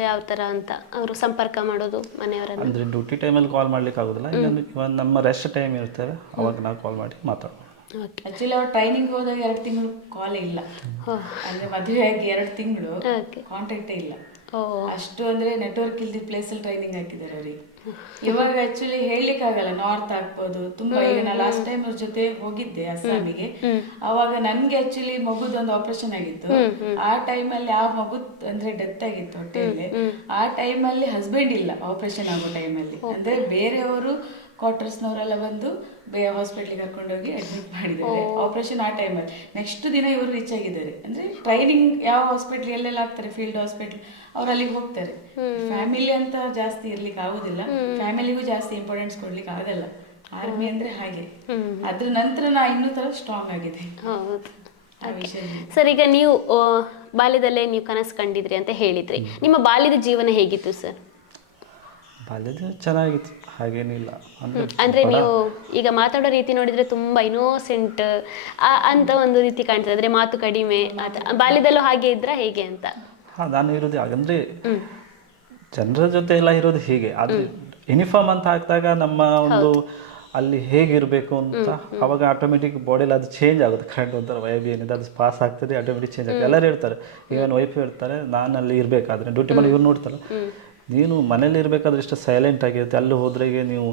ಯಾವ ತರ ಅಂತ ಅವರು ಸಂಪರ್ಕ ಮಾಡೋದು ಮನೆಯವರನ್ನ? ಅಂದ್ರೆ ಡ್ಯೂಟಿ ಟೈಮಲ್ಲಿ ಕಾಲ್ ಮಾಡ್ಲಿಕ್ಕೆ ಆಗೋದಿಲ್ಲ ಇನ್ನೊಂದು ಇವಾಗ ನಮ್ಮ ರೆಸ್ಟ್ ಟೈಮ್ ಇರ್ತೇವೆ. ಅವಾಗ ನಾವು ಕಾಲ್ ಮಾಡಿ ಮಾತಾಡೋಣ ಓಕೆ ಆಕ್ಚುಲಿ ಅವ್ರು ಟ್ರೈನಿಂಗ್ ಹೋದಾಗ ಎರಡು ತಿಂಗಳು ಕಾಲ್ ಇಲ್ಲ. ಅಂದ್ರೆ ಮದುವೆ ಆಗಿ ಎರಡು ತಿಂಗಳು ಓಕೆ ಕಾಂಟ್ಯಾಕ್ಟೇ ಇಲ್ಲ. ಅಷ್ಟು ಅಂದ್ರೆ ನೆಟ್ವರ್ಕ್ ಇಲ್ದಿ ಪ್ಲೇಸ್ ಅಲ್ಲಿ ಟ್ರೈನಿಂಗ್ ಹಾಕಿದ್ದಾರೆ ಅವ್ರಿಗೆ ಇವಾಗ ಆಕ್ಚುಲಿ ಹೇಳಲಿಕ್ಕೆ ಆಗಲ್ಲ ನಾರ್ತ್ ಆಗ್ಬೋದು. ತುಂಬಾ ಈಗ ನಾ ಲಾಸ್ಟ್ ಟೈಮ್ ಅವ್ರ ಜೊತೆ ಹೋಗಿದ್ದೆ ಅಸ್ಸಾಮಿಗೆ. ಅವಾಗ ನನ್ಗೆ ಆಕ್ಚುಲಿ ಮಗುದೊಂದು ಆಪರೇಷನ್ ಆಗಿತ್ತು. ಆ ಟೈಮ್ ಅಲ್ಲಿ ಆ ಮಗು ಅಂದ್ರೆ ಡೆತ್ ಆಗಿತ್ತು ಹೊಟ್ಟೆಯಲ್ಲಿ. ಆ ಟೈಮ್ ಅಲ್ಲಿ ಹಸ್ಬೆಂಡ್ ಇಲ್ಲ ಆಪರೇಷನ್ ಆಗೋ ಟೈಮ್ ಅಲ್ಲಿ. ಅಂದ್ರೆ ಬೇರೆಯವರು ಕ್ವಾರ್ಟರ್ಸ್ನವರೆಲ್ಲ ಬಂದು ಬೇ ಹಾಸ್ಪಿಟ್ಲಿಗೆ ಕರ್ಕೊಂಡೋಗಿ ಅಡ್ಮಿಟ್ ಮಾಡಿದ್ದಾರೆ. ಆಪರೇಷನ್ ಆ ಟೈಮಲ್ಲಿ ನೆಕ್ಸ್ಟ್ ದಿನ ಇವರು ರೀಚ್ ಆಗಿದ್ದಾರೆ. ಅಂದ್ರೆ ಟ್ರೈನಿಂಗ್ ಯಾವ ಹಾಸ್ಪಿಟ್ಲ್ ಎಲ್ಲೆಲ್ಲ ಆಗ್ತಾರೆ? ಫೀಲ್ಡ್ ಹಾಸ್ಪಿಟ್ಲ್ ಅವ್ರು ಅಲ್ಲಿಗೆ ಹೋಗ್ತಾರೆ. ಫ್ಯಾಮಿಲಿ ಅಂತ ಜಾಸ್ತಿ ಇರ್ಲಿಕ್ಕೆ ಆಗುದಿಲ್ಲ. ಫ್ಯಾಮಿಲಿಗೂ ಜಾಸ್ತಿ ಇಂಪಾರ್ಟೆನ್ಸ್ ಕೊಡ್ಲಿಕ್ಕೆ ಆಗಲ್ಲ ಆರ್ಮಿ ಅಂದ್ರೆ ಹಾಗೆ. ಅದ್ರ ನಂತರ ನಾ ಇನ್ನೂ ತರ ಸ್ಟ್ರಾಂಗ್ ಆಗಿದೆ. ಆ ಸರ್ ಈಗ ನೀವು ಬಾಲ್ಯದಲ್ಲೇ ನೀವು ಕನಸು ಕಂಡಿದ್ರಿ ಅಂತ ಹೇಳಿದ್ರಿ. ನಿಮ್ಮ ಬಾಲ್ಯದ ಜೀವನ ಹೇಗಿತ್ತು ಸರ್? ಬಾಲ್ಯದ ಚೆನ್ನಾಗಿತ್ತು. ಹಾಗೇನಿಲ್ಲ. ಅಂದರೆ ಅಂದ್ರೆ ನೀವು ಈಗ ಮಾತಾಡೋ ರೀತಿ ನೋಡಿದ್ರೆ ತುಂಬಾ ಇನೋಸೆಂಟ್ ಅಂತ ಒಂದು ರೀತಿ ಕಾಣ್ತದೆ. ಅಂದ್ರೆ ಮಾತು ಕಡಿಮೆ ಆತ- ಬಾಲ್ಯದಲ್ಲೂ ಹಾಗೆ ಇದ್ರ ಹೇಗೆ ಅಂತ? ಹಾ ನಾನು ಇರೋದು ಹಾಗಂದ್ರೆ ಜನರ ಜೊತೆ ಎಲ್ಲ ಇರೋದು ಹೀಗೆ. ಅದು ಯೂನಿಫಾರ್ಮ್ ಅಂತ ಹಾಕಿದಾಗ ನಮ್ಮ ಒಂದು ಅಲ್ಲಿ ಹೇಗಿರಬೇಕು ಅಂತ ಅವಾಗ ಆಟೋಮೆಟಿಕ್ ಬಾಡಿಲಿ ಅದು ಚೇಂಜ್ ಆಗುತ್ತೆ. ಕರೆಂಟ್ ಒಂಥರ ವೈಬ್ ಏನಿದೆ ಅದು ಪಾಸ್ ಆಗ್ತದೆ ಆಟೋಮೆಟಿಕ್ ಚೇಂಜ್ ಆಗ್ತದೆ. ಎಲ್ಲರೂ ಹೇಳ್ತಾರೆ ಈಗ ವೈಫ್ ಹೇಳ್ತಾರೆ ನಾನು ಅಲ್ಲಿ ಇರಬೇಕಾದ್ರೆ ಡ್ಯೂಟಿ ಮಾಡಿ ಇವ್ರು ನೋಡ್ತಾರೆ ನೀನು ಮನೇಲಿ ಇರಬೇಕಾದ್ರೆ ಇಷ್ಟು ಸೈಲೆಂಟ್ ಆಗಿರುತ್ತೆ. ಅಲ್ಲಿ ಹೋದ್ರೆಗೆ ನೀವು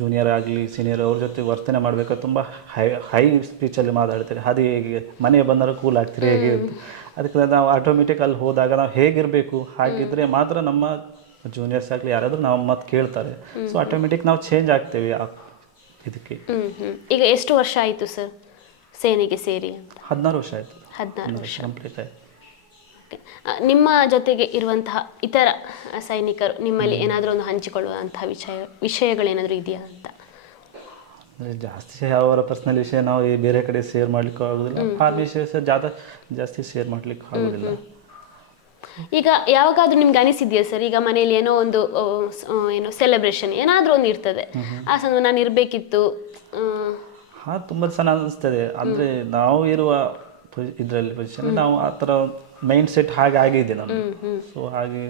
ಜೂನಿಯರ್ ಆಗಲಿ ಸೀನಿಯರ್ ಅವ್ರ ಜೊತೆ ವರ್ತನೆ ಮಾಡಬೇಕಾದ್ರೆ ತುಂಬ ಹೈ ಹೈ ಸ್ಪೀಚಲ್ಲಿ ಮಾತಾಡ್ತೀರಿ. ಅದು ಹೇಗೆ ಮನೆಗೆ ಬಂದರೆ ಕೂಲ್ ಆಗ್ತೀರಿ ಹೇಗೆ ಅದಕ್ಕೆ ನಾವು ಆಟೋಮೆಟಿಕ್ ಅಲ್ಲಿ ಹೋದಾಗ ನಾವು ಹೇಗಿರಬೇಕು ಹಾಗಿದ್ರೆ ಮಾತ್ರ ನಮ್ಮ ಜೂನಿಯರ್ಸ್ ಆಗಲಿ ಯಾರಾದರೂ ನಾವು ಮತ್ತೆ ಕೇಳ್ತಾರೆ. ಸೊ ಆಟೋಮೆಟಿಕ್ ನಾವು ಚೇಂಜ್ ಆಗ್ತೇವೆ ಇದಕ್ಕೆ. ಈಗ ಎಷ್ಟು ವರ್ಷ ಆಯಿತು ಸರ್ ಸೇನೆಗೆ ಸೇರಿ ಹದಿನಾರು ವರ್ಷ ಆಯಿತು. ಹದಿನಾರು ವರ್ಷ. ಕಂಪ್ಲೀಟ್ ಆಯಿತು. ನಿಮ್ಮ ಜೊತೆಗೆ ಇರುವಂತಹ ಇತರ ಸೈನಿಕರು ನಿಮ್ಮಲ್ಲಿ ಏನಾದರೂ ಒಂದು ಹಂಚಿಕೊಳ್ಳುವಂತಹ ವಿಷಯ ವಿಷಯಗಳೇನಾದರೂ ಇದೆಯಾ ಅಂತ? ಜಾಸ್ತಿ ಅವರ ಪರ್ಸ್ನಲ್ ವಿಷಯ ನಾವು ಈ ಬೇರೆ ಕಡೆ ಶೇರ್ ಮಾಡ್ಲಿಕ್ಕೆ ಆಗೋದಿಲ್ಲ. ಆ ವಿಷಯ ಸಹ ಜಾದ ಜಾಸ್ತಿ ಶೇರ್ ಮಾಡ್ಲಿಕ್ಕೆ ಆಗೋದಿಲ್ಲ. ಈಗ ಯಾವಾಗಾದ್ರೂ ನಿಮ್ಗೆ ಅನಿಸಿದ್ಯಾ ಸರ್? ಈಗ ಮನೇಲಿ ಏನೋ ಒಂದು ಏನು ಸೆಲೆಬ್ರೇಷನ್ ಏನಾದ್ರೂ ಒಂದು ಇರ್ತದೆ. ಆ ಸಂದರ್ಭ ನಾನು ಇರಬೇಕಿತ್ತು. ಹಾ ತುಂಬ ಚೆನ್ನಾಗಿ ಅನಿಸ್ತದೆ. ಅಂದರೆ ನಾವು ಇರುವ ಇದರಲ್ಲಿ ಪೊಸಿಷನ್ ನಾವು ಆ ಥರ ಮೈಂಡ್ ಸೆಟ್ ಹಾಗೆ ಆಗಿದೆ ನಮ್ಗೆ ಸೊ ಹಾಗೆ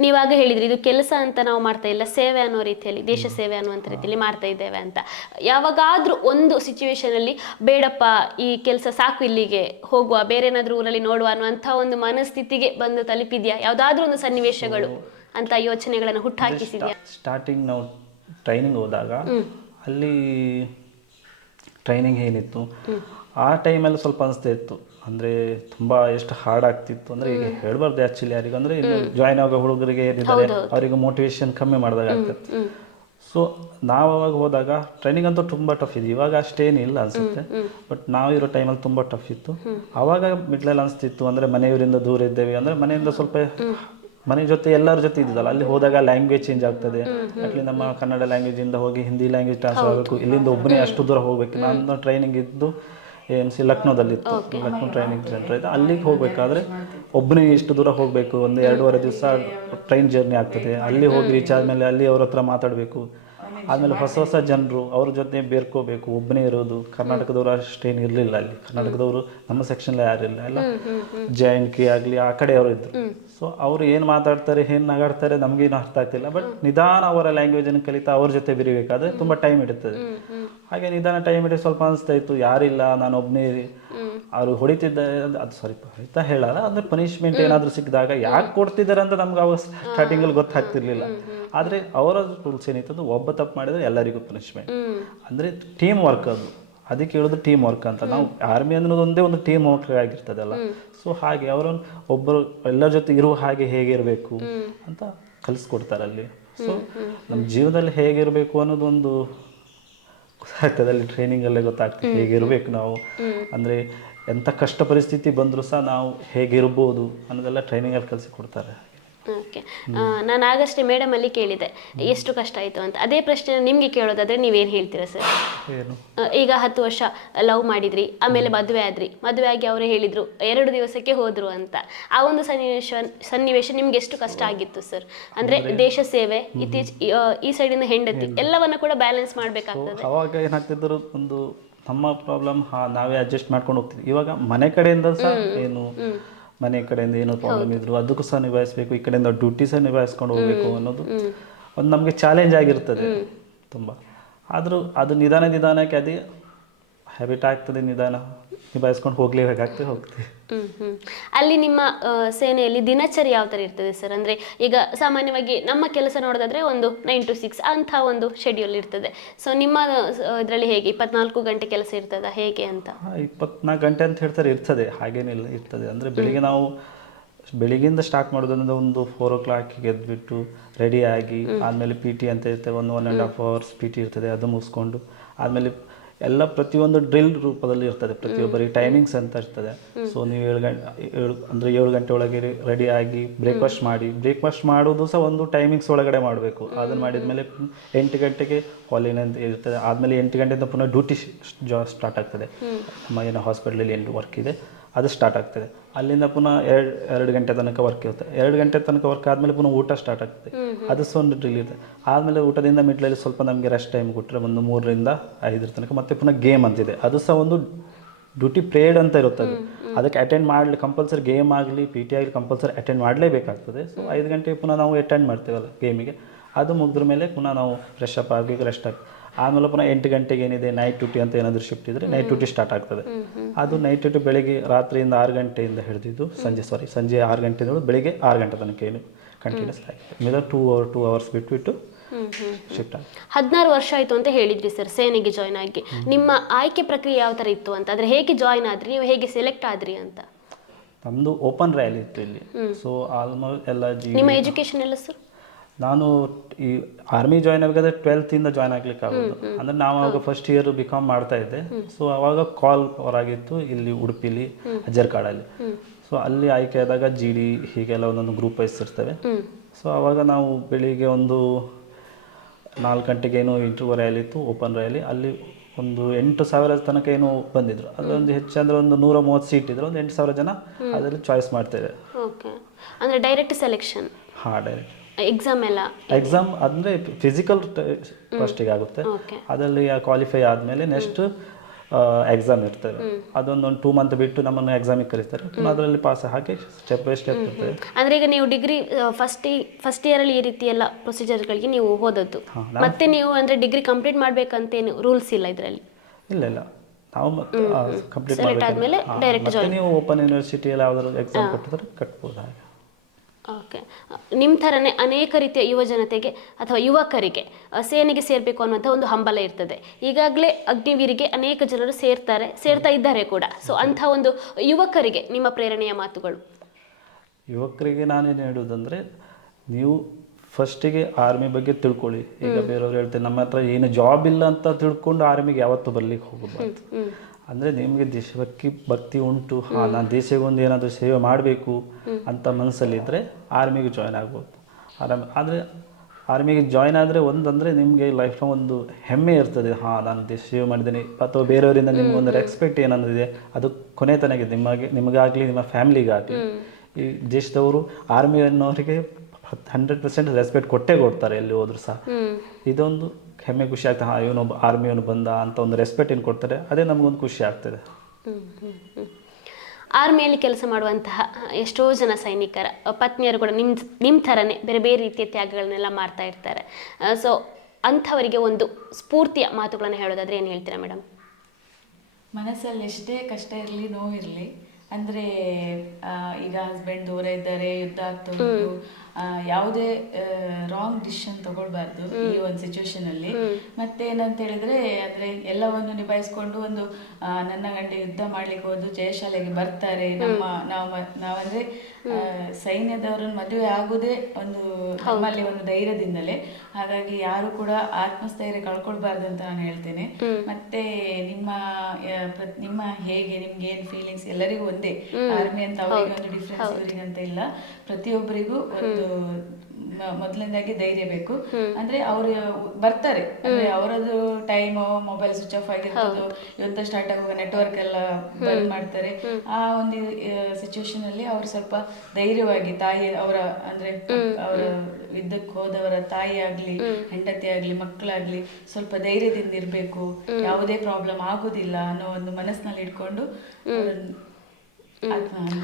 ನೀವಾಗ ಹೇಳಿದ್ರಿ ಇದು ಕೆಲಸ ಅಂತ ನಾವು ಮಾಡ್ತಾ ಇಲ್ಲ ಸೇವೆ ಅನ್ನೋ ರೀತಿಯಲ್ಲಿ ದೇಶ ಸೇವೆ ಅನ್ನುವಂಥ ರೀತಿಯಲ್ಲಿ ಮಾಡ್ತಾ ಇದ್ದೇವೆ ಅಂತ. ಯಾವಾಗಾದ್ರೂ ಒಂದು ಸಿಚುವೇಶನ್ ಅಲ್ಲಿ ಬೇಡಪ್ಪ ಈ ಕೆಲಸ ಸಾಕು ಇಲ್ಲಿಗೆ ಹೋಗುವ ಬೇರೆ ಏನಾದ್ರೂ ಊರಲ್ಲಿ ನೋಡುವ ಅನ್ನುವಂಥ ಒಂದು ಮನಸ್ಥಿತಿಗೆ ಬಂದು ತಲುಪಿದ್ಯಾ? ಯಾವ್ದಾದ್ರೂ ಒಂದು ಸನ್ನಿವೇಶಗಳು ಅಂತ ಯೋಚನೆಗಳನ್ನು ಹುಟ್ಟಾಕಿಸಿದ್ಯಾ ಸ್ಟಾರ್ಟಿಂಗ್ ನಾವು ಟ್ರೈನಿಂಗ್ ಹೋದಾಗ ಅಲ್ಲಿ ಟ್ರೈನಿಂಗ್ ಏನಿತ್ತು? ಆ ಟೈಮಲ್ಲಿ ಸ್ವಲ್ಪ ಅನಿಸ್ತಾ ಇತ್ತು. ಅಂದರೆ ತುಂಬ ಎಷ್ಟು ಹಾರ್ಡ್ ಆಗ್ತಿತ್ತು. ಅಂದರೆ ಈಗ ಹೇಳ್ಬಾರ್ದು ಆ್ಯಕ್ಚುಲಿ ಯಾರಿಗೂ. ಇಲ್ಲಿ ಜಾಯ್ನ್ ಆಗೋ ಹುಡುಗರಿಗೆ ಏನಿದ್ದಾರೆ ಅವರಿಗೆ ಮೋಟಿವೇಶನ್ ಕಮ್ಮಿ ಮಾಡಿದಾಗ ಆಗ್ತದೆ. ಸೊ ನಾವು ಅವಾಗ ಹೋದಾಗ ಟ್ರೈನಿಂಗ್ ಅಂತೂ ತುಂಬ ಟಫ್ ಇದೆ ಇವಾಗ ಅಷ್ಟೇನಿಲ್ಲ ಅನಿಸುತ್ತೆ. ಬಟ್ ನಾವಿರೋ ಟೈಮಲ್ಲಿ ತುಂಬ ಟಫ್ ಇತ್ತು. ಆವಾಗ ಮಿಡ್ಲಲ್ಲಿ ಅನಿಸ್ತಿತ್ತು. ಅಂದರೆ ಮನೆಯವರಿಂದ ದೂರ ಇದ್ದೇವೆ. ಅಂದರೆ ಮನೆಯಿಂದ ಸ್ವಲ್ಪ ಮನೆ ಜೊತೆ ಎಲ್ಲರ ಜೊತೆ ಇದ್ದಿದ್ದಲ್ಲ. ಅಲ್ಲಿ ಹೋದಾಗ ಲ್ಯಾಂಗ್ವೇಜ್ ಚೇಂಜ್ ಆಗ್ತದೆ. ಅಟ್ಲಿ ನಮ್ಮ ಕನ್ನಡ ಲ್ಯಾಂಗ್ವೇಜಿಂದ ಹೋಗಿ ಹಿಂದಿ ಲ್ಯಾಂಗ್ವೇಜ್ ಟ್ರಾನ್ಸ್ಫರ್ ಆಗಬೇಕು. ಇಲ್ಲಿಂದ ಒಬ್ಬನೇ ಅಷ್ಟು ದೂರ ಹೋಗ್ಬೇಕು. ನಾನು ಟ್ರೈನಿಂಗ್ ಇದ್ದು ಎಂ ಸಿ ಲಕ್ನೋದಲ್ಲಿ ಇತ್ತು ಲಕ್ನೋ ಟ್ರೈನಿಂಗ್ ಸೆಂಟರ್ ಇದೆ. ಅಲ್ಲಿಗೆ ಹೋಗಬೇಕಾದ್ರೆ ಒಬ್ಬನೇ ಇಷ್ಟು ದೂರ ಹೋಗಬೇಕು. ಒಂದು ಎರಡೂವರೆ ದಿವಸ ಟ್ರೈನ್ ಜರ್ನಿ ಆಗ್ತದೆ. ಅಲ್ಲಿ ಹೋಗಿ ರೀಚ್ ಆದಮೇಲೆ ಅಲ್ಲಿ ಅವ್ರ ಹತ್ರ ಮಾತಾಡಬೇಕು. ಆಮೇಲೆ ಹೊಸ ಹೊಸ ಜನರು ಅವ್ರ ಜೊತೆ ಬೇರ್ಕೋಬೇಕು. ಒಬ್ಬನೇ ಇರೋದು. ಕರ್ನಾಟಕದವರು ಅಷ್ಟೇನು ಇರಲಿಲ್ಲ ಅಲ್ಲಿ. ಕರ್ನಾಟಕದವರು ನಮ್ಮ ಸೆಕ್ಷನ್ ಯಾರಿಲ್ಲ ಎಲ್ಲ ಜೆ ಎನ್ ಕೆ ಆಗಲಿ ಆ ಕಡೆಯವರು ಇದ್ದರು ಸೊ ಅವರು ಏನು ಮಾತಾಡ್ತಾರೆ ಏನು ನಗಾಡ್ತಾರೆ ನಮಗೇನು ಅರ್ಥ ಆಗ್ತಿಲ್ಲ. ಬಟ್ ನಿಧಾನ ಅವರ ಲ್ಯಾಂಗ್ವೇಜನ್ನು ಕಲಿತಾ ಅವ್ರ ಜೊತೆ ಬಿರಿಬೇಕಾದ್ರೆ ತುಂಬ ಟೈಮ್ ಹಿಡಿತದೆ. ಹಾಗೆ ನಿಧಾನ ಟೈಮ್ ಇದೆ ಸ್ವಲ್ಪ ಅನಿಸ್ತಾ ಇತ್ತು ಯಾರಿಲ್ಲ ನಾನು ಒಬ್ಬನೇ ಅವರು ಹೊಡಿತಿದ್ದ ಅದು ಸಾರಿ ಹೊಡಿತಾ ಹೇಳಲ್ಲ ಅಂದ್ರೆ ಪನಿಷ್ಮೆಂಟ್ ಏನಾದರೂ ಸಿಕ್ಕಿದಾಗ ಯಾಕೆ ಕೊಡ್ತಿದ್ದಾರೆ ಅಂತ ನಮ್ಗೆ ಅವಾಗ ಸ್ಟಾರ್ಟಿಂಗಲ್ಲಿ ಗೊತ್ತಾಗ್ತಿರ್ಲಿಲ್ಲ. ಆದರೆ ಅವರ ರೂಲ್ಸ್ ಏನಿತ್ತು ಒಬ್ಬ ತಪ್ಪು ಮಾಡಿದ್ರೆ ಎಲ್ಲರಿಗೂ ಪನಿಷ್ಮೆಂಟ್ ಅಂದರೆ ಟೀಮ್ ವರ್ಕ್ ಅದು. ಅದಕ್ಕೆ ಹೇಳೋದು ಟೀಮ್ ವರ್ಕ್ ಅಂತ. ನಾವು ಆರ್ಮಿ ಅನ್ನೋದು ಒಂದೇ ಒಂದು ಟೀಮ್ ವರ್ಕ್ ಆಗಿರ್ತದಲ್ಲ. ಸೊ ಹಾಗೆ ಅವರನ್ನು ಒಬ್ಬರು ಎಲ್ಲರ ಜೊತೆ ಇರುವ ಹಾಗೆ ಹೇಗಿರಬೇಕು ಅಂತ ಕಲಿಸ್ಕೊಡ್ತಾರೆ ಅಲ್ಲಿ ಸೊ ನಮ್ಮ ಜೀವನದಲ್ಲಿ ಹೇಗಿರಬೇಕು ಅನ್ನೋದೊಂದು ಅಲ್ಲಿ ಟ್ರೈನಿಂಗಲ್ಲೇ ಗೊತ್ತಾಗ್ತದೆ ಹೇಗಿರಬೇಕು ನಾವು? ಅಂದರೆ ಎಂಥ ಕಷ್ಟ ಪರಿಸ್ಥಿತಿ ಬಂದರೂ ಸಹ ನಾವು ಹೇಗಿರ್ಬೋದು ಅನ್ನೋದೆಲ್ಲ ಟ್ರೈನಿಂಗಲ್ಲಿ ಕಲಿಸಿ ಕೊಡ್ತಾರೆ. ಓಕೆ. ನಾನು ಆಗಷ್ಟೇ ಮೇಡಮ್ ಅಲ್ಲಿ ಕೇಳಿದೆ. ಎಷ್ಟು ಕಷ್ಟ ಆಯಿತು ಅಂತ. ಅದೇ ಪ್ರಶ್ನೆ ನಿಮಗೆ ಕೇಳೋದಾದ್ರೆ ನೀವೇನು ಹೇಳ್ತೀರಾ ಸರ್ ಏನು? ಈಗ ಹತ್ತು ವರ್ಷ ಲವ್ ಮಾಡಿದ್ರಿ ಆಮೇಲೆ ಮದುವೆ ಆದ್ರಿ. ಮದುವೆ ಆಗಿ ಅವರು ಹೇಳಿದ್ರು ಎರಡು ದಿವಸಕ್ಕೆ ಹೋದ್ರು ಅಂತ. ಆ ಒಂದು ಸನ್ನಿವೇಶ ಸನ್ನಿವೇಶ ನಿಮ್ಗೆ ಎಷ್ಟು ಕಷ್ಟ ಆಗಿತ್ತು ಸರ್ ಅಂದ್ರೆ ದೇಶ ಸೇವೆ ಇತ್ತೀಚೆ ಈ ಸೈಡಿನ ಹೆಂಡತಿ ಎಲ್ಲವನ್ನ ಕೂಡ ಬ್ಯಾಲೆನ್ಸ್ ಮಾಡ್ಬೇಕಾಗ್ತದೆ. ಅವಾಗ ಏನಾಗ್ತಿದ್ರು ಒಂದು ನಮ್ಮ ಪ್ರಾಬ್ಲಮ್ ನಾವೇ ಅಡ್ಜಸ್ಟ್ ಮಾಡ್ಕೊಂಡು ಹೋಗ್ತಿದ್ವಿ. ಇವಾಗ ಮನೆ ಕಡೆಯಿಂದ ಸಹ ಏನು ಮನೆ ಕಡೆಯಿಂದ ಏನೋ ಪ್ರಾಬ್ಲಮ್ ಇದ್ರು ಅದಕ್ಕೂ ಸಹ ನಿಭಾಯಿಸ್ಬೇಕು ಈ ಕಡೆಯಿಂದ ಡ್ಯೂಟಿ ಸಹ ನಿಭಾಯಿಸ್ಕೊಂಡು ಹೋಗ್ಬೇಕು ಅನ್ನೋದು ಒಂದು ನಮಗೆ ಚಾಲೆಂಜ್ ಆಗಿರ್ತದೆ. ತುಂಬ. ಆದರೂ ಅದು ನಿಧಾನ ನಿಧಾನಕ್ಕೆ ಅದೇ ಹ್ಯಾಬಿಟ್ ಆಗ್ತದೆ ನಿಧಾನ. ನಿಭಾಯಿಸ್ಕೊಂಡು ಹೋಗ್ಲೇಬೇಕಾಗ್ತದೆ ಹೋಗ್ತೀವಿ ಹ್ಮ್ ಹ್ಮ್. ಅಲ್ಲಿ ನಿಮ್ಮ ಆ, ಸೇನೆಯಲ್ಲಿ ದಿನಚರಿ ಯಾವ ಥರ ಇರ್ತದೆ ಸರ್? ಅಂದ್ರೆ ಈಗ ಸಾಮಾನ್ಯವಾಗಿ ನಮ್ಮ ಕೆಲಸ ನೋಡೋದಾದ್ರೆ ಒಂದು ನೈನ್ ಟು ಸಿಕ್ಸ್ ಅಂತ ಒಂದು ಶೆಡ್ಯೂಲ್ ಇರ್ತದೆ. ಸೊ ನಿಮ್ಮ ಇದರಲ್ಲಿ ಹೇಗೆ? ಇಪ್ಪತ್ನಾಲ್ಕು ಗಂಟೆ ಕೆಲಸ ಇರ್ತದ? ಹೇಗೆ ಅಂತ? ಇಪ್ಪತ್ನಾಲ್ಕು ಗಂಟೆ ಅಂತ ಹೇಳ್ತಾರೆ ಇರ್ತದೆ. ಹಾಗೇನಿಲ್ಲ ಇರ್ತದೆ. ಅಂದರೆ ಬೆಳಿಗ್ಗೆ ನಾವು ಬೆಳಿಗ್ಗೆಯಿಂದ ಸ್ಟಾರ್ಟ್ ಮಾಡೋದ್ರಿಂದ ಒಂದು ಫೋರ್ ಓ ಕ್ಲಾಕಿಗೆ ಎದ್ಬಿಟ್ಟು ರೆಡಿ ಆಗಿ ಆದಮೇಲೆ ಪಿ ಟಿ ಅಂತ ಇರ್ತದೆ. ಒಂದು one and half hours P T ಇರ್ತದೆ. ಅದು ಮುಗಿಸ್ಕೊಂಡು ಆದಮೇಲೆ ಎಲ್ಲ ಪ್ರತಿಯೊಂದು ಡ್ರಿಲ್ ರೂಪದಲ್ಲಿ ಇರ್ತದೆ. ಪ್ರತಿಯೊಬ್ಬರಿಗೆ ಟೈಮಿಂಗ್ಸ್ ಅಂತ ಇರ್ತದೆ. ಸೊ ನೀವು ಏಳು ಗಂಟೆ ಏಳು ಅಂದರೆ ಏಳು ಗಂಟೆ ಒಳಗೆ ರೆಡಿ ಆಗಿ ಬ್ರೇಕ್ಫಾಸ್ಟ್ ಮಾಡಿ ಬ್ರೇಕ್ಫಾಸ್ಟ್ ಮಾಡೋದು ಸಹ ಒಂದು ಟೈಮಿಂಗ್ಸ್ ಒಳಗಡೆ ಮಾಡಬೇಕು. ಅದನ್ನ ಮಾಡಿದ ಮೇಲೆ ಎಂಟು ಗಂಟೆಗೆ ಹಾಲಿನ ಅಂತ ಇರ್ತದೆ. ಆದ್ಮೇಲೆ ಎಂಟು ಗಂಟೆಯಿಂದ ಪುನಃ ಡ್ಯೂಟಿ ಜಾ ಸ್ಟಾರ್ಟ್ ಆಗ್ತದೆ. ನಮ್ಮ ಏನೋ ಹಾಸ್ಪಿಟ್ಲಲ್ಲಿ ಏನು ವರ್ಕ್ ಇದೆ. ಅದು ಸ್ಟಾರ್ಟ್ ಆಗ್ತದೆ. ಅಲ್ಲಿಂದ ಪುನಃ ಎರಡು ಎರಡು ಗಂಟೆ ತನಕ ವರ್ಕ್ ಇರುತ್ತೆ. ಎರಡು ಗಂಟೆ ತನಕ ವರ್ಕ್ ಆದಮೇಲೆ ಪುನಃ ಊಟ ಸ್ಟಾರ್ಟ್ ಆಗ್ತದೆ. ಅದು ಸಹ ಒಂದು ಡ್ರಿಲ್ ಇರುತ್ತೆ. ಆದಮೇಲೆ ಊಟದಿಂದ ಮಿಡ್ಲಲ್ಲಿ ಸ್ವಲ್ಪ ನಮಗೆ ರೆಸ್ಟ್ ಟೈಮ್ ಕೊಟ್ಟರೆ ಒಂದು ಮೂರರಿಂದ ಐದರ ತನಕ ಮತ್ತೆ ಪುನಃ ಗೇಮ್ ಅಂತಿದೆ. ಅದು ಸಹ ಒಂದು ಡ್ಯೂಟಿ ಪ್ರೇಡ್ ಅಂತ ಇರುತ್ತೆ ಅದು ಅದಕ್ಕೆ ಅಟೆಂಡ್ ಮಾಡಲಿ ಕಂಪಲ್ಸರಿ ಗೇಮ್ ಆಗಲಿ ಪಿ ಟಿ ಆಗಲಿ ಕಂಪಲ್ಸರಿ ಅಟೆಂಡ್ ಮಾಡಲೇಬೇಕಾಗ್ತದೆ. ಸೊ ಐದು ಗಂಟೆಗೆ ಪುನಃ ನಾವು ಅಟೆಂಡ್ ಮಾಡ್ತೇವಲ್ಲ ಗೇಮಿಗೆ ಅದು ಮುಗಿದ್ರ ಮೇಲೆ ಪುನಃ ನಾವು ಫ್ರೆಶ್ ಅಪ್ ಆಗಿ ರೆಸ್ಟ್ ಆಗಿ ಆಮೇಲೆ ಪುನಃ ಎಂಟು ಗಂಟೆಗೆ ಏನಿದೆ ನೈಟ್ ಡ್ಯೂಟಿ ಅಂತ ಏನಾದರೂ ಶಿಫ್ಟ್ ಇದ್ರೆ ನೈಟ್ ಡ್ಯೂಟಿ ಸ್ಟಾರ್ಟ್ ಆಗ್ತದೆ. ಅದು ನೈಟ್ ಡ್ಯೂಟಿ ಬೆಳಿಗ್ಗೆ ರಾತ್ರಿಯಿಂದ ಆರು ಗಂಟೆಯಿಂದ ಹಿಡಿದಿದ್ದು ಸಂಜೆ ಸಾರಿ ಸಂಜೆ ಆರು ಗಂಟೆಯಿಂದ ಬೆಳಿಗ್ಗೆ ಆರು ಗಂಟೆ ತನಕ ಏನು ಕಂಟಿನ್ಯೂಸ್ ಆಗಿದೆ. ಆಮೇಲೆ ಟೂ ಅವರ್ ಟೂ ಅವರ್ಸ್ ಬಿಟ್ಬಿಟ್ಟು ಶಿಫ್ಟ್ ಹದಿನಾರು ವರ್ಷ ಆಯ್ತು ಅಂತ ಹೇಳಿದ್ರಿ ಸರ್ ಸೇನೆಗೆ ಜಾಯ್ನ್ ಆಗಿ. ನಿಮ್ಮ ಆಯ್ಕೆ ಪ್ರಕ್ರಿಯೆ ಯಾವ ಥರ ಇತ್ತು ಅಂತ? ಅಂದ್ರೆ ಹೇಗೆ ಜಾಯ್ನ್ ಆದ್ರಿ? ನೀವು ಹೇಗೆ ಸೆಲೆಕ್ಟ್ ಆದ್ರಿ ಅಂತ? ನಮ್ಮದು ಓಪನ್ ರ್ಯಾಲಿ ಇತ್ತು ಇಲ್ಲಿ. ಸೊ ಆಲ್ಮೋಸ್ಟ್ ಎಲ್ಲ ಜಿ ನಿಮ್ಮ ಎಜುಕೇಶನ್ ಎಲ್ಲ ಸರ್ ನಾನು ಈ ಆರ್ಮಿ ಜಾಯ್ನ್ ಆಗಬೇಕಾದ್ರೆ ಟ್ವೆಲ್ತಿಂದ ಜಾಯ್ನ್ ಆಗ್ಲಿಕ್ಕೆ ಆಗೋದು ಅಂದ್ರೆ ನಾವು ಅವಾಗ ಫಸ್ಟ್ ಇಯರ್ ಬಿ ಕಾಮ್ ಮಾಡ್ತಾ ಇದ್ದೆ. ಸೊ ಅವಾಗ ಕಾಲ್ ಹೊರಾಗಿತ್ತು ಇಲ್ಲಿ ಉಡುಪಿಲಿ ಅಜ್ಜರ್ಕಾಡಲ್ಲಿ ಸೊ ಅಲ್ಲಿ ಆಯ್ಕೆ ಆದಾಗ ಜಿ ಡಿ ಹೀಗೆಲ್ಲ ಒಂದೊಂದು ಗ್ರೂಪ್ ವೈಸ್ ಇರ್ತವೆ ಸೊ ಅವಾಗ ನಾವು ಬೆಳಿಗ್ಗೆ ಒಂದು ನಾಲ್ಕು ಗಂಟೆಗೆ ಏನೋ ಇಂಟರ್ವ್ಯೂ ರ್ಯಾಲಿ ಇತ್ತು ಓಪನ್ ರ್ಯಾಲಿ ಅಲ್ಲಿ ಒಂದು ಎಂಟು ಸಾವಿರ ತನಕ ಏನು ಬಂದಿದ್ರು. ಅದೊಂದು ಹೆಚ್ಚಂದ್ರೆ ಒಂದು ನೂರ ಮೂವತ್ತು ಸೀಟ್ ಇದ್ರೆ ಒಂದು ಎಂಟು ಸಾವಿರ ಜನ ಅದರಲ್ಲಿ ಚಾಯ್ಸ್ ಮಾಡ್ತೇವೆ. ಓಕೆ ಅಂದರೆ ಡೈರೆಕ್ಟ್ ಸೆಲೆಕ್ಷನ್ ಹಾಂ ಡೈರೆಕ್ಟ್ ಎಕ್ಸಾಮ್ ಎಲ್ಲ ಎಕ್ಸಾಮ್ ಅಂದರೆ ಫಿಸಿಕಲ್ ಫಸ್ಟಿಗೆ ಆಗುತ್ತೆ. ಅದರಲ್ಲಿ ಕ್ವಾಲಿಫೈ ಆದಮೇಲೆ ನೆಕ್ಸ್ಟ್ ಎಕ್ಸಾಮ್ ಇರ್ತದೆ. ಅದೊಂದು ಒಂದು ಟೂ ಮಂತ್ ಬಿಟ್ಟು ನಮ್ಮನ್ನು ಎಕ್ಸಾಮಿಗೆ ಕರೀತಾರೆ. ಅದರಲ್ಲಿ ಪಾಸ್ ಹಾಕಿ ಸ್ಟೆಪ್ ಬೈ ಸ್ಟೆಪ್ ಇರ್ತದೆ. ಅಂದ್ರೆ ಈಗ ನೀವು ಡಿಗ್ರಿ ಫಸ್ಟ್ ಫಸ್ಟ್ ಇಯರಲ್ಲಿ ಈ ರೀತಿ ಎಲ್ಲ ಪ್ರೊಸೀಜರ್ಗಳಿಗೆ ನೀವು ಹೋದದ್ದು. ಮತ್ತೆ ನೀವು ಅಂದ್ರೆ ಡಿಗ್ರಿ ಕಂಪ್ಲೀಟ್ ಮಾಡ್ಬೇಕಂತೇನು ರೂಲ್ಸ್ ಇಲ್ಲ ಇದರಲ್ಲಿ? ಇಲ್ಲ ಇಲ್ಲ. ನಾವು ಕಂಪ್ಲೀಟ್ ಸೆಲೆಕ್ಟ್ ಆದ್ಮೇಲೆ ಡೈರೆಕ್ಟ್ ಮತ್ತೆ ನೀವು ಓಪನ್ ಯೂನಿವರ್ಸಿಟಿಯಲ್ಲಿ ಯಾವ್ದಾದ್ರು ಎಕ್ಸಾಮ್ ಕೊಟ್ಟಿದ್ರೆ ಕಟ್ಬೋದು ಹಾಗೆ. ಓಕೆ. ನಿಮ್ಮ ಥರನೇ ಅನೇಕ ರೀತಿಯ ಯುವ ಜನತೆಗೆ ಅಥವಾ ಯುವಕರಿಗೆ ಸೇನೆಗೆ ಸೇರಬೇಕು ಅನ್ನುವಂಥ ಒಂದು ಹಂಬಲ ಇರ್ತದೆ. ಈಗಾಗಲೇ ಅಗ್ನಿವೀರಿಗೆ ಅನೇಕ ಜನರು ಸೇರ್ತಾರೆ ಸೇರ್ತಾ ಇದ್ದಾರೆ ಕೂಡ. ಸೊ ಅಂಥ ಒಂದು ಯುವಕರಿಗೆ ನಿಮ್ಮ ಪ್ರೇರಣೆಯ ಮಾತುಗಳು. ಯುವಕರಿಗೆ ನಾನೇನು ಹೇಳುವುದಂದರೆ ನೀವು ಫಸ್ಟಿಗೆ ಆರ್ಮಿ ಬಗ್ಗೆ ತಿಳ್ಕೊಳ್ಳಿ. ಈಗ ಬೇರೆಯವ್ರು ಹೇಳ್ತಾರೆ ನಮ್ಮ ಹತ್ರ ಏನು ಜಾಬ್ ಇಲ್ಲ ಅಂತ ತಿಳ್ಕೊಂಡು ಆರ್ಮಿಗೆ ಯಾವತ್ತೂ ಬರ್ಲಿಕ್ಕೆ ಹೋಗಬಾರ್ದು. ಅಂದರೆ ನಿಮಗೆ ದೇಶಕ್ಕೆ ಭಕ್ತಿ ಉಂಟು ಹಾಂ ನಾನು ದೇಶಕ್ಕೊಂದು ಏನಾದರೂ ಸೇವೆ ಮಾಡಬೇಕು ಅಂತ ಮನಸ್ಸಲ್ಲಿದ್ದರೆ ಆರ್ಮಿಗೆ ಜಾಯ್ನ್ ಆಗ್ಬೋದು. ಆರಾಮ ಆದರೆ ಆರ್ಮಿಗೆ ಜಾಯ್ನ್ ಆದರೆ ಒಂದಂದರೆ ನಿಮಗೆ ಲೈಫ್ನ ಒಂದು ಹೆಮ್ಮೆ ಇರ್ತದೆ. ಹಾಂ ನಾನು ದೇಶ ಸೇವೆ ಮಾಡಿದ್ದೀನಿ. ಅಥವಾ ಬೇರೆಯವರಿಂದ ನಿಮ್ಗೊಂದು ರೆಸ್ಪೆಕ್ಟ್ ಏನನ್ನೋದಿದೆ ಅದು ಕೊನೆ ತನಕ ನಿಮಗೆ ನಿಮಗಾಗಲಿ ನಿಮ್ಮ ಫ್ಯಾಮಿಲಿಗಾಗಲಿ. ಈ ದೇಶದವರು ಆರ್ಮಿ ಅನ್ನೋರಿಗೆ ಹಂಡ್ರೆಡ್ ಪರ್ಸೆಂಟ್ ರೆಸ್ಪೆಕ್ಟ್ ಕೊಟ್ಟೇ ಕೊಡ್ತಾರೆ ಎಲ್ಲಿ ಹೋದ್ರು ಸಹ. ಇದೊಂದು ಹೆಮ್ಮೆ ಖುಷಿ ಆಗ್ತದೆ ಹಾಂ ಇವನೊಬ್ಬ ಆರ್ಮಿಯವನು ಬಂದ ಅಂತ ಒಂದು ರೆಸ್ಪೆಕ್ಟ್ ಏನು ಕೊಡ್ತಾರೆ ಅದೇ ನಮಗೊಂದು ಖುಷಿ ಆಗ್ತದೆ. ಆರ್ಮಿಯಲ್ಲಿ ಕೆಲಸ ಮಾಡುವಂತಹ ಎಷ್ಟೋ ಜನ ಸೈನಿಕರ ಪತ್ನಿಯರು ಕೂಡ ನಿಮ್ಮ ನಿಮ್ಮ ಥರನೇ ಬೇರೆ ಬೇರೆ ರೀತಿಯ ತ್ಯಾಗಗಳನ್ನೆಲ್ಲ ಮಾಡ್ತಾ ಇರ್ತಾರೆ. ಸೊ ಅಂಥವರಿಗೆ ಒಂದು ಸ್ಫೂರ್ತಿಯ ಮಾತುಗಳನ್ನು ಹೇಳೋದಾದ್ರೆ ಏನು ಹೇಳ್ತೀರಾ ಮೇಡಮ್? ಮನಸ್ಸಲ್ಲಿ ಎಷ್ಟೇ ಕಷ್ಟ ಇರಲಿ ನೋವಿರಲಿ ಅಂದ್ರೆ ಈಗ ಹಸ್ಬೆಂಡ್ ದೂರ ಇದ್ದಾರೆ ಯುದ್ಧ ಆಗ್ತಾ ಯಾವುದೇ ರಾಂಗ್ ಡಿಸಿಷನ್ ತಗೊಳ್ಬಾರ್ದು ಈ ಒಂದು ಸಿಚುವೇಶನ್ ಅಲ್ಲಿ. ಮತ್ತೆ ಏನಂತ ಹೇಳಿದ್ರೆ ಅಂದ್ರೆ ಎಲ್ಲವನ್ನು ನಿಭಾಯಿಸಿಕೊಂಡು ಒಂದು ಆ, ನನ್ನ ಗಂಡ ಯುದ್ಧ ಮಾಡ್ಲಿಕ್ಕೆ ಹೋದ್ರು ಜಯಶಾಲೆಗೆ ಬರ್ತಾರೆ. ನಮ್ಮ ನಾವು ನಾವಂದ್ರೆ ಸೈನ್ಯದವರನ್ನು ಮದುವೆ ಆಗುದೇ ಒಂದು ನಮ್ಮಲ್ಲಿ ಒಂದು ಧೈರ್ಯದಿಂದಲೇ. ಹಾಗಾಗಿ ಯಾರು ಕೂಡ ಆತ್ಮಸ್ಥೈರ್ಯ ಕಳ್ಕೊಳ್ಬಾರ್ದು ಅಂತ ನಾನು ಹೇಳ್ತೇನೆ. ಮತ್ತೆ ನಿಮ್ಮ ನಿಮ್ಮ ಹೇಗೆ ನಿಮ್ಗೆ ಏನ್ ಫೀಲಿಂಗ್ಸ್ ಎಲ್ಲರಿಗೂ ಒಂದೇ. ಆರ್ಮಿ ಅಂತ ಅವರಿಗೆ ಒಂದು ಡಿಫ್ರೆನ್ಸ್ ಇವರಿಗೆ ಅಂತ ಇಲ್ಲ. ಪ್ರತಿಯೊಬ್ಬರಿಗೂ ಒಂದು ಮೊದಲನೇದಾಗಿ ಧೈರ್ಯ ಬೇಕು. ಅಂದ್ರೆ ಅವರು ಬರ್ತಾರೆ. ಅಂದ್ರೆ ಅವರದ್ದು ಟೈಮ್ ಮೊಬೈಲ್ ಸ್ವಿಚ್ ಆಫ್ ಆಗಿರ್ಬೋದು ಯುದ್ಧ ಸ್ಟಾರ್ಟ್ ಆಗುವಾಗ ನೆಟ್ವರ್ಕ್ ಎಲ್ಲ ಬಂದ್ ಮಾಡ್ತಾರೆ. ಆ ಒಂದು ಸಿಚುವೇಶನ್ ಅಲ್ಲಿ ಅವರು ಸ್ವಲ್ಪ ಧೈರ್ಯವಾಗಿ ತಾಯಿ ಅವರ ಅಂದ್ರೆ ಅವರ ಯುದ್ಧಕ್ಕೆ ಹೋದವರ ತಾಯಿ ಆಗ್ಲಿ ಹೆಂಡತಿ ಆಗ್ಲಿ ಮಕ್ಕಳಾಗ್ಲಿ ಸ್ವಲ್ಪ ಧೈರ್ಯದಿಂದ ಇರ್ಬೇಕು. ಯಾವುದೇ ಪ್ರಾಬ್ಲಮ್ ಆಗುದಿಲ್ಲ ಅನ್ನೋ ಒಂದು ಮನಸ್ಸಿನಲ್ಲಿ ಇಟ್ಕೊಂಡು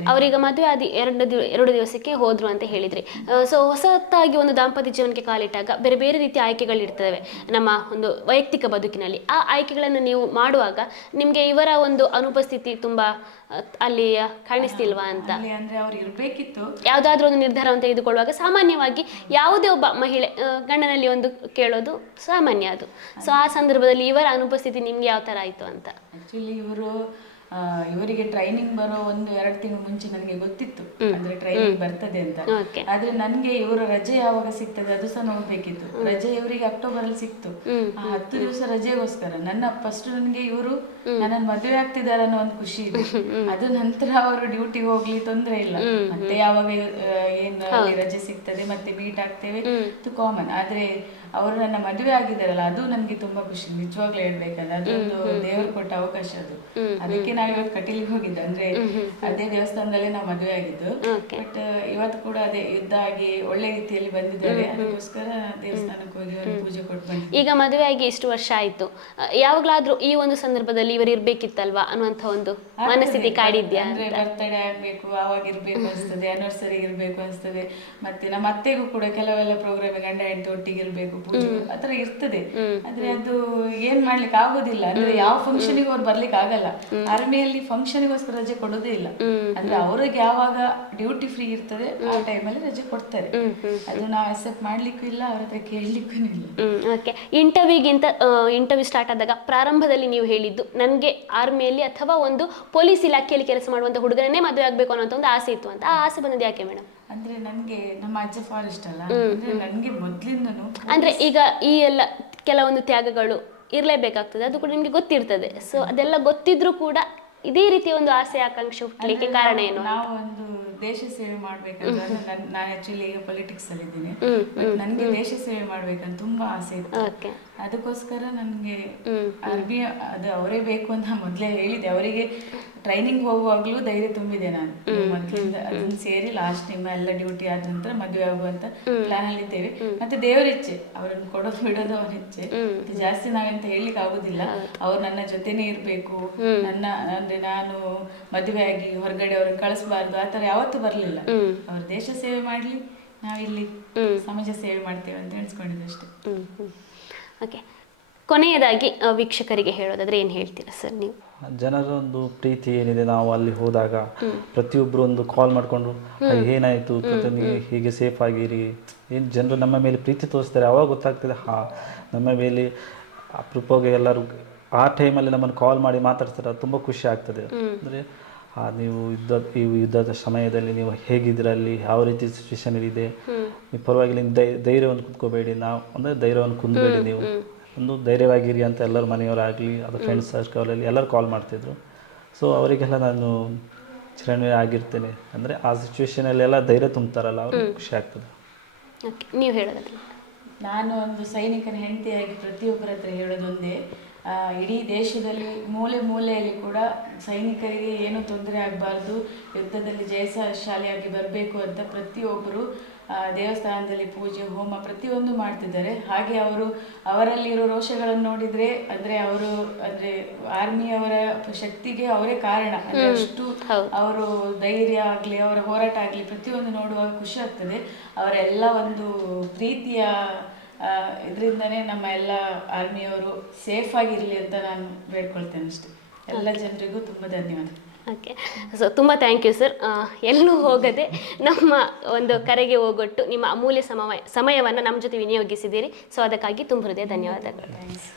ಅವರೀಗ ಮದುವೆ ಆದಿ ಎರಡು ದಿವ ಎರಡು ದಿವಸಕ್ಕೆ ಹೋದ್ರು ಅಂತ ಹೇಳಿದ್ರಿ. ಸೊ ಹೊಸತಾಗಿ ಒಂದು ದಾಂಪತ್ಯ ಜೀವನಕ್ಕೆ ಕಾಲಿಟ್ಟಾಗ ಬೇರೆ ಬೇರೆ ರೀತಿಯ ಆಯ್ಕೆಗಳಿರ್ತವೆ ನಮ್ಮ ಒಂದು ವೈಯಕ್ತಿಕ ಬದುಕಿನಲ್ಲಿ. ಆ ಆಯ್ಕೆಗಳನ್ನು ನೀವು ಮಾಡುವಾಗ ನಿಮಗೆ ಇವರ ಒಂದು ಅನುಪಸ್ಥಿತಿ ತುಂಬಾ ಅಲ್ಲಿ ಕಾಣಿಸ್ತಿಲ್ವಾ ಅಂತ? ಇರ್ಬೇಕಿತ್ತು. ಯಾವುದಾದ್ರೂ ಒಂದು ನಿರ್ಧಾರವನ್ನು ತೆಗೆದುಕೊಳ್ಳುವಾಗ ಸಾಮಾನ್ಯವಾಗಿ ಯಾವುದೇ ಒಬ್ಬ ಮಹಿಳೆ ಗಂಡನಲ್ಲಿ ಒಂದು ಕೇಳೋದು ಸಾಮಾನ್ಯ ಅದು. ಸೊ ಆ ಸಂದರ್ಭದಲ್ಲಿ ಇವರ ಅನುಪಸ್ಥಿತಿ ನಿಮ್ಗೆ ಯಾವ ತರ ಆಯ್ತು ಅಂತ? ಇವರು ಇವರಿಗೆ ಟ್ರೈನಿಂಗ್ ಬರೋ ಒಂದು ಎರಡು ತಿಂಗಳು ಮುಂಚೆ ನನಗೆ ಗೊತ್ತಿತ್ತು. ಅಂದ್ರೆ ಟ್ರೈನಿಂಗ್ ಬರ್ತದೆ ಅಂತ. ಆದ್ರೆ ನನ್ಗೆ ಇವರ ರಜೆ ಯಾವಾಗ ಸಿಗ್ತದೆ ಅದು ಸಹ ನೋಡ್ಬೇಕಿತ್ತು. ರಜೆ ಇವರಿಗೆ ಅಕ್ಟೋಬರ್ ಅಲ್ಲಿ ಸಿಕ್ತು ಆ ಹತ್ತು ದಿವಸ ರಜೆಗೋಸ್ಕರ ನನ್ನ ಫಸ್ಟ್ ನನ್ಗೆ ಇವರು ನನ್ನ ಮದುವೆ ಆಗ್ತಿದ್ದಾರೆ ಅನ್ನೋ ಒಂದು ಖುಷಿ ಇದೆ. *laughs* ಅದು ನಂತರ ಅವರು ಡ್ಯೂಟಿಗೆ ಹೋಗ್ಲಿ ತೊಂದ್ರೆ ಇಲ್ಲ. ಮತ್ತೆ ಯಾವಾಗ ಏನ್ ರಜೆ ಸಿಗ್ತದೆ ಮತ್ತೆ ಮೀಟ್ ಆಗ್ತೇವೆ. ಇದು ಕಾಮನ್ ಆದ್ರೆ ಅವರು ನನ್ನ ಮದುವೆ ಆಗಿದ್ದಾರಲ್ಲ ಅದು ನನ್ಗೆ ತುಂಬಾ ಖುಷಿ. ನಿಜವಾಗ್ಲೂ ಹೇಳ್ಬೇಕಲ್ಲ ಅದೊಂದು ದೇವರು ಕೊಟ್ಟ ಅವಕಾಶ ಅದು. ಅದಕ್ಕೆ ನಾವ್ ಇವತ್ತು ಕಟೀಲಿಗೆ ಹೋಗಿದ್ದು. ಅಂದ್ರೆ ಅದೇ ದೇವಸ್ಥಾನದಲ್ಲಿ ನಾವು ಮದುವೆ ಆಗಿದ್ದು. ಬಟ್ ಇವತ್ತು ಕೂಡ ಅದೇ ಯುದ್ಧ ಆಗಿ ಒಳ್ಳೆ ರೀತಿಯಲ್ಲಿ ಬಂದಿದ್ದಾರೆ. ಅದಕ್ಕೋಸ್ಕರ ದೇವಸ್ಥಾನಕ್ಕೆ ಹೋಗಿ ಪೂಜೆ ಕೊಟ್ಟು ಈಗ ಈಗ ಆಗಿ ಇಷ್ಟು ವರ್ಷ ಆಯ್ತು? ಯಾವಾಗ್ಲಾದ್ರೂ ಈ ಒಂದು ಸಂದರ್ಭದಲ್ಲಿ ಇವರು ಇರ್ಬೇಕಿತ್ತಲ್ವಾ ಅನ್ನುವಂತ ಒಂದು ಮನಸ್ಥಿತಿ ಕಾಡಿದ್ಯಾ ಅಂದ್ರೆ ಬರ್ತಡೇ ಆಗ್ಬೇಕು ಅವಾಗ ಇರ್ಬೇಕು ಅನ್ಸ್ತದೆ ಆನಿವರ್ಸರಿ ಇರ್ಬೇಕು ಅನ್ಸ್ತದೆ. ಮತ್ತೆ ನಮ್ಮ ಅತ್ತೆಗೂ ಕೂಡ ಕೆಲವೆಲ್ಲ ಪ್ರೋಗ್ರಾಮ್ ಗಂಡ ಹೆಂಡತಿ ಒಟ್ಟಿಗೆ ಇರ್ಬೇಕು ಪೂಜೆ ಆತರ ಇರ್ತದೆ. ಆದ್ರೆ ಅದು ಏನ್ ಮಾಡ್ಲಿಕ್ಕೆ ಆಗೋದಿಲ್ಲ. ಅಂದ್ರೆ ಯಾವ ಫಂಕ್ಷನ್ಗೆ ಅವ್ರು ಬರ್ಲಿಕ್ಕೆ ಆಗಲ್ಲ. ಆರ್ಮಿಯಲ್ಲಿ ಫಂಕ್ಷನ್ಗೋಸ್ಕರ ರಜೆ ಕೊಡೋದೇ ಇಲ್ಲ. ಅಂದ್ರೆ ಅವ್ರಿಗೆ ಯಾವಾಗ ಡ್ಯೂಟಿ ಫ್ರೀ ಇರ್ತದೆ ಆ ಟೈಮಲ್ಲಿ ರಜೆ ಕೊಡ್ತಾರೆ. ಅದು ನಾವು ಅಕ್ಸೆಪ್ಟ್ ಮಾಡ್ಲಿಕ್ಕೂ ಇಲ್ಲ ಅವ್ರ ಹತ್ರ ಕೇಳಲಿಕ್ಕೂ ಇಲ್ಲ. ಓಕೆ ಇಂಟರ್ವ್ಯೂಗಿಂತ ಇಂಟರ್ವ್ಯೂ ಸ್ಟಾರ್ಟ್ ಆದಾಗ ಪ್ರಾರಂಭದಲ್ಲಿ ನೀವು ಹೇಳಿದ್ದು ನನಗೆ ಆರ್ಮಿಯಲ್ಲಿ ಅಥವಾ ಒಂದು ಪೊಲೀಸ್ ಇಲಾಖೆಯಲ್ಲಿ ಕೆಲಸ ಮಾಡುವಂಥ ಹುಡುಗರನ್ನೇ ಮದುವೆ ಆಗಬೇಕು ಅನ್ನೋಂಥ ಒಂದು ಆಸೆ ಇತ್ತು ಅಂತ. ಆ ಆಸೆ ಬಂದದ್ದು ಯಾಕೆ ಮೇಡಮ್ ಅಂದ್ರೆ ನನಗೆ ನಮ್ಮ ಅಜ್ಜ ಫಾರೆಸ್ಟ್ ಅಲ್ಲ. ಅಂದ್ರೆ ನನಗೆ ಮೊದ್ಲಿಂದನು ಅಂದ್ರೆ ಈಗ ಈ ಎಲ್ಲ ಕೆಲವೊಂದು ತ್ಯಾಗಗಳು ಇರಲೇಬೇಕಾಗ್ತದೆ. ಅದು ಕೂಡ ನಿಮಗೆ ಗೊತ್ತಿರ್ತದೆ. ಸೊ ಅದೆಲ್ಲ ಗೊತ್ತಿದ್ರೂ ಕೂಡ ಇದೇ ರೀತಿ ಒಂದು ಆಸೆ ಆಕಾಂಕ್ಷೆ ಹುಟ್ಟಲಿಕ್ಕೆ ಕಾರಣ ಏನು ನಾವು ಒಂದು ದೇಶ ಸೇವೆ ಮಾಡ್ಬೇಕಂತ ನಾನು ಆಕ್ಚುಲಿ ಈಗ ಪೊಲಿಟಿಕ್ಸ್ ಅಲ್ಲಿ ಇದ್ದೀನಿ ನನ್ಗೆ ದೇಶ ಸೇವೆ ಮಾಡ್ಬೇಕಂತ ತುಂಬಾ ಆಸೆ ಇತ್ತು. ಅದಕ್ಕೋಸ್ಕರ ನನಗೆ ಅರ್ಬಿ ಅದು ಅವರೇ ಬೇಕು ಅಂತ ಮೊದಲೇ ಹೇಳಿದೆ ಅವರಿಗೆ ಟ್ರೈನಿಂಗ್ ಹೋಗುವಾಗಲೂ ಧೈರ್ಯ ತುಂಬಿದೆ ನಾನು. ಮೊದಲಿಂದ ಅದನ್ನ ಸೇರಿ ಲಾಸ್ಟ್ ನಿಮ್ಮ ಎಲ್ಲ ಡ್ಯೂಟಿ ಆದ ನಂತರ ಮದುವೆ ಆಗುವಂತ ಪ್ಲಾನ್ ಅಲ್ಲಿ ಇದ್ದೇವೆ. ಮತ್ತೆ ದೇವರ ಇಚ್ಛೆ ಅವರನ್ನು ಕೊಡೋದು ಬಿಡೋದು ಅವ್ರ ಇಚ್ಛೆ. ಜಾಸ್ತಿ ನಾವೆಂತ ಹೇಳಲಿಕ್ಕೆ ಆಗುದಿಲ್ಲ. ಅವ್ರು ನನ್ನ ಜೊತೆನೇ ಇರಬೇಕು. ನನ್ನ ಅಂದ್ರೆ ನಾನು ಮದುವೆ ಆಗಿ ಹೊರಗಡೆ ಅವ್ರನ್ನ ಕಳಿಸಬಾರ್ದು ಆ ತರ ಯಾವತ್ತೂ ಬರಲಿಲ್ಲ. ಅವ್ರ ದೇಶ ಸೇವೆ ಮಾಡ್ಲಿ ನಾವಿಲ್ಲಿ ಸಮಾಜ ಸೇವೆ ಮಾಡ್ತೇವೆ ಅಂತ ಎಣಿಸ್ಕೊಂಡಿದ್ದೆ ಅಷ್ಟೇ. ಓಕೆ ಕೊನೆಯದಾಗಿ ವೀಕ್ಷಕರಿಗೆ ಹೇಳೋದಾದ್ರೆ ಏನು ಹೇಳ್ತೀರಾ ಸರ್ ನೀವು? ಜನರೊಂದು ಪ್ರೀತಿ ಏನಿದೆ ನಾವು ಅಲ್ಲಿ ಹೋದಾಗ ಪ್ರತಿಯೊಬ್ಬರು ಒಂದು ಕಾಲ್ ಮಾಡಿಕೊಂಡು ಏನಾಯಿತು? ಹೀಗೆ ಸೇಫ್ ಆಗಿರಿ. ಏನು ಜನರು ನಮ್ಮ ಮೇಲೆ ಪ್ರೀತಿ ತೋರಿಸ್ತಾರೆ ಅವಾಗ ಗೊತ್ತಾಗ್ತದೆ ಹಾ ನಮ್ಮ ಮೇಲೆ ಅಪರೂಪವಾಗಿ ಎಲ್ಲರೂ ಆ ಟೈಮಲ್ಲಿ ನಮ್ಮನ್ನು ಕಾಲ್ ಮಾಡಿ ಮಾತಾಡ್ತಾರೆ ತುಂಬಾ ಖುಷಿ ಆಗ್ತದೆ. ಅಂದರೆ ನೀವು ಯುದ್ಧ ಈ ಯುದ್ಧದ ಸಮಯದಲ್ಲಿ ನೀವು ಹೇಗಿದ್ರಲ್ಲಿ ಅಲ್ಲಿ ಯಾವ ರೀತಿ ಸಿಚುವೇಶನ್ ಇದೆ ನೀವು ಪರವಾಗಿಲ್ಲ ಧೈ ಧೈರ್ಯವನ್ನು ಕುತ್ಕೋಬೇಡಿ ನಾವು ಅಂದರೆ ಧೈರ್ಯವನ್ನು ಕುಂದಬೇಡಿ ನೀವು. ಒಂದು ಧೈರ್ಯವಾಗಿರಿ ಅಂತ ಎಲ್ಲರ ಮನೆಯವರಾಗಲಿ ಅದು ಫ್ರೆಂಡ್ಸ್ ಸರ್ಕಲಲ್ಲಿ ಎಲ್ಲರೂ ಕಾಲ್ ಮಾಡ್ತಿದ್ರು. ಸೊ ಅವರಿಗೆಲ್ಲ ನಾನು ಚಿರಣಿವೆ ಆಗಿರ್ತೇನೆ. ಅಂದರೆ ಆ ಸಿಚುವೇಶನಲ್ಲೆಲ್ಲ ಧೈರ್ಯ ತುಂಬ್ತಾರಲ್ಲ ಅವ್ರಿಗೆ ಖುಷಿ ಆಗ್ತದೆ. ಓಕೆ ನೀವು ಹೇಳೋದಾದ್ರೆ ನಾನು ಒಂದು ಸೈನಿಕನ ಹೆಂಡತಿಯಾಗಿ ಪ್ರತಿಯೊಬ್ಬರ ಹತ್ರ ಹೇಳೋದೊಂದೇ ಇಡೀ ದೇಶದಲ್ಲಿ ಮೂಲೆ ಮೂಲೆಯಲ್ಲಿ ಕೂಡ ಸೈನಿಕರಿಗೆ ಏನು ತೊಂದರೆ ಆಗಬಾರ್ದು ಯುದ್ಧದಲ್ಲಿ ಜಯಶಾಲಿಯಾಗಿ ಬರಬೇಕು ಅಂತ ಪ್ರತಿಯೊಬ್ಬರು ದೇವಸ್ಥಾನದಲ್ಲಿ ಪೂಜೆ ಹೋಮ ಪ್ರತಿಯೊಂದು ಮಾಡ್ತಿದ್ದಾರೆ. ಹಾಗೆ ಅವರು ಅವರಲ್ಲಿರೋ ರೋಷಗಳನ್ನು ನೋಡಿದ್ರೆ ಅಂದ್ರೆ ಅವರು ಅಂದ್ರೆ ಆರ್ಮಿಯವರ ಶಕ್ತಿಗೆ ಅವರೇ ಕಾರಣ. ಅಂದ್ರೆ ಅಷ್ಟು ಅವರು ಧೈರ್ಯ ಆಗ್ಲಿ ಅವರ ಹೋರಾಟ ಆಗ್ಲಿ ಪ್ರತಿಯೊಂದು ನೋಡುವಾಗ ಖುಷಿ ಆಗ್ತದೆ. ಅವರೆಲ್ಲ ಒಂದು ಪ್ರೀತಿಯ ಇದರಿಂದನೇ ನಮ್ಮ ಎಲ್ಲ ಆರ್ಮಿಯವರು ಸೇಫ್ ಆಗಿರಲಿ ಅಂತ ನಾನು ಬೇಡ್ಕೊಳ್ತೇನೆ ಅಷ್ಟೇ. ಎಲ್ಲ ಜನರಿಗೂ ತುಂಬ ಧನ್ಯವಾದ. ಓಕೆ ಸೊ ತುಂಬ ಥ್ಯಾಂಕ್ ಯು ಸರ್ ಎಲ್ಲೂ ಹೋಗದೆ ನಮ್ಮ ಒಂದು ಕರೆಗೆ ಹೋಗೊಟ್ಟು ನಿಮ್ಮ ಅಮೂಲ್ಯ ಸಮಯ ಸಮಯವನ್ನು ನಮ್ಮ ಜೊತೆ ವಿನಿಯೋಗಿಸಿದ್ದೀರಿ. ಸೊ ಅದಕ್ಕಾಗಿ ತುಂಬ ಹೃದಯ ಧನ್ಯವಾದಗಳು. ಥ್ಯಾಂಕ್ಸ್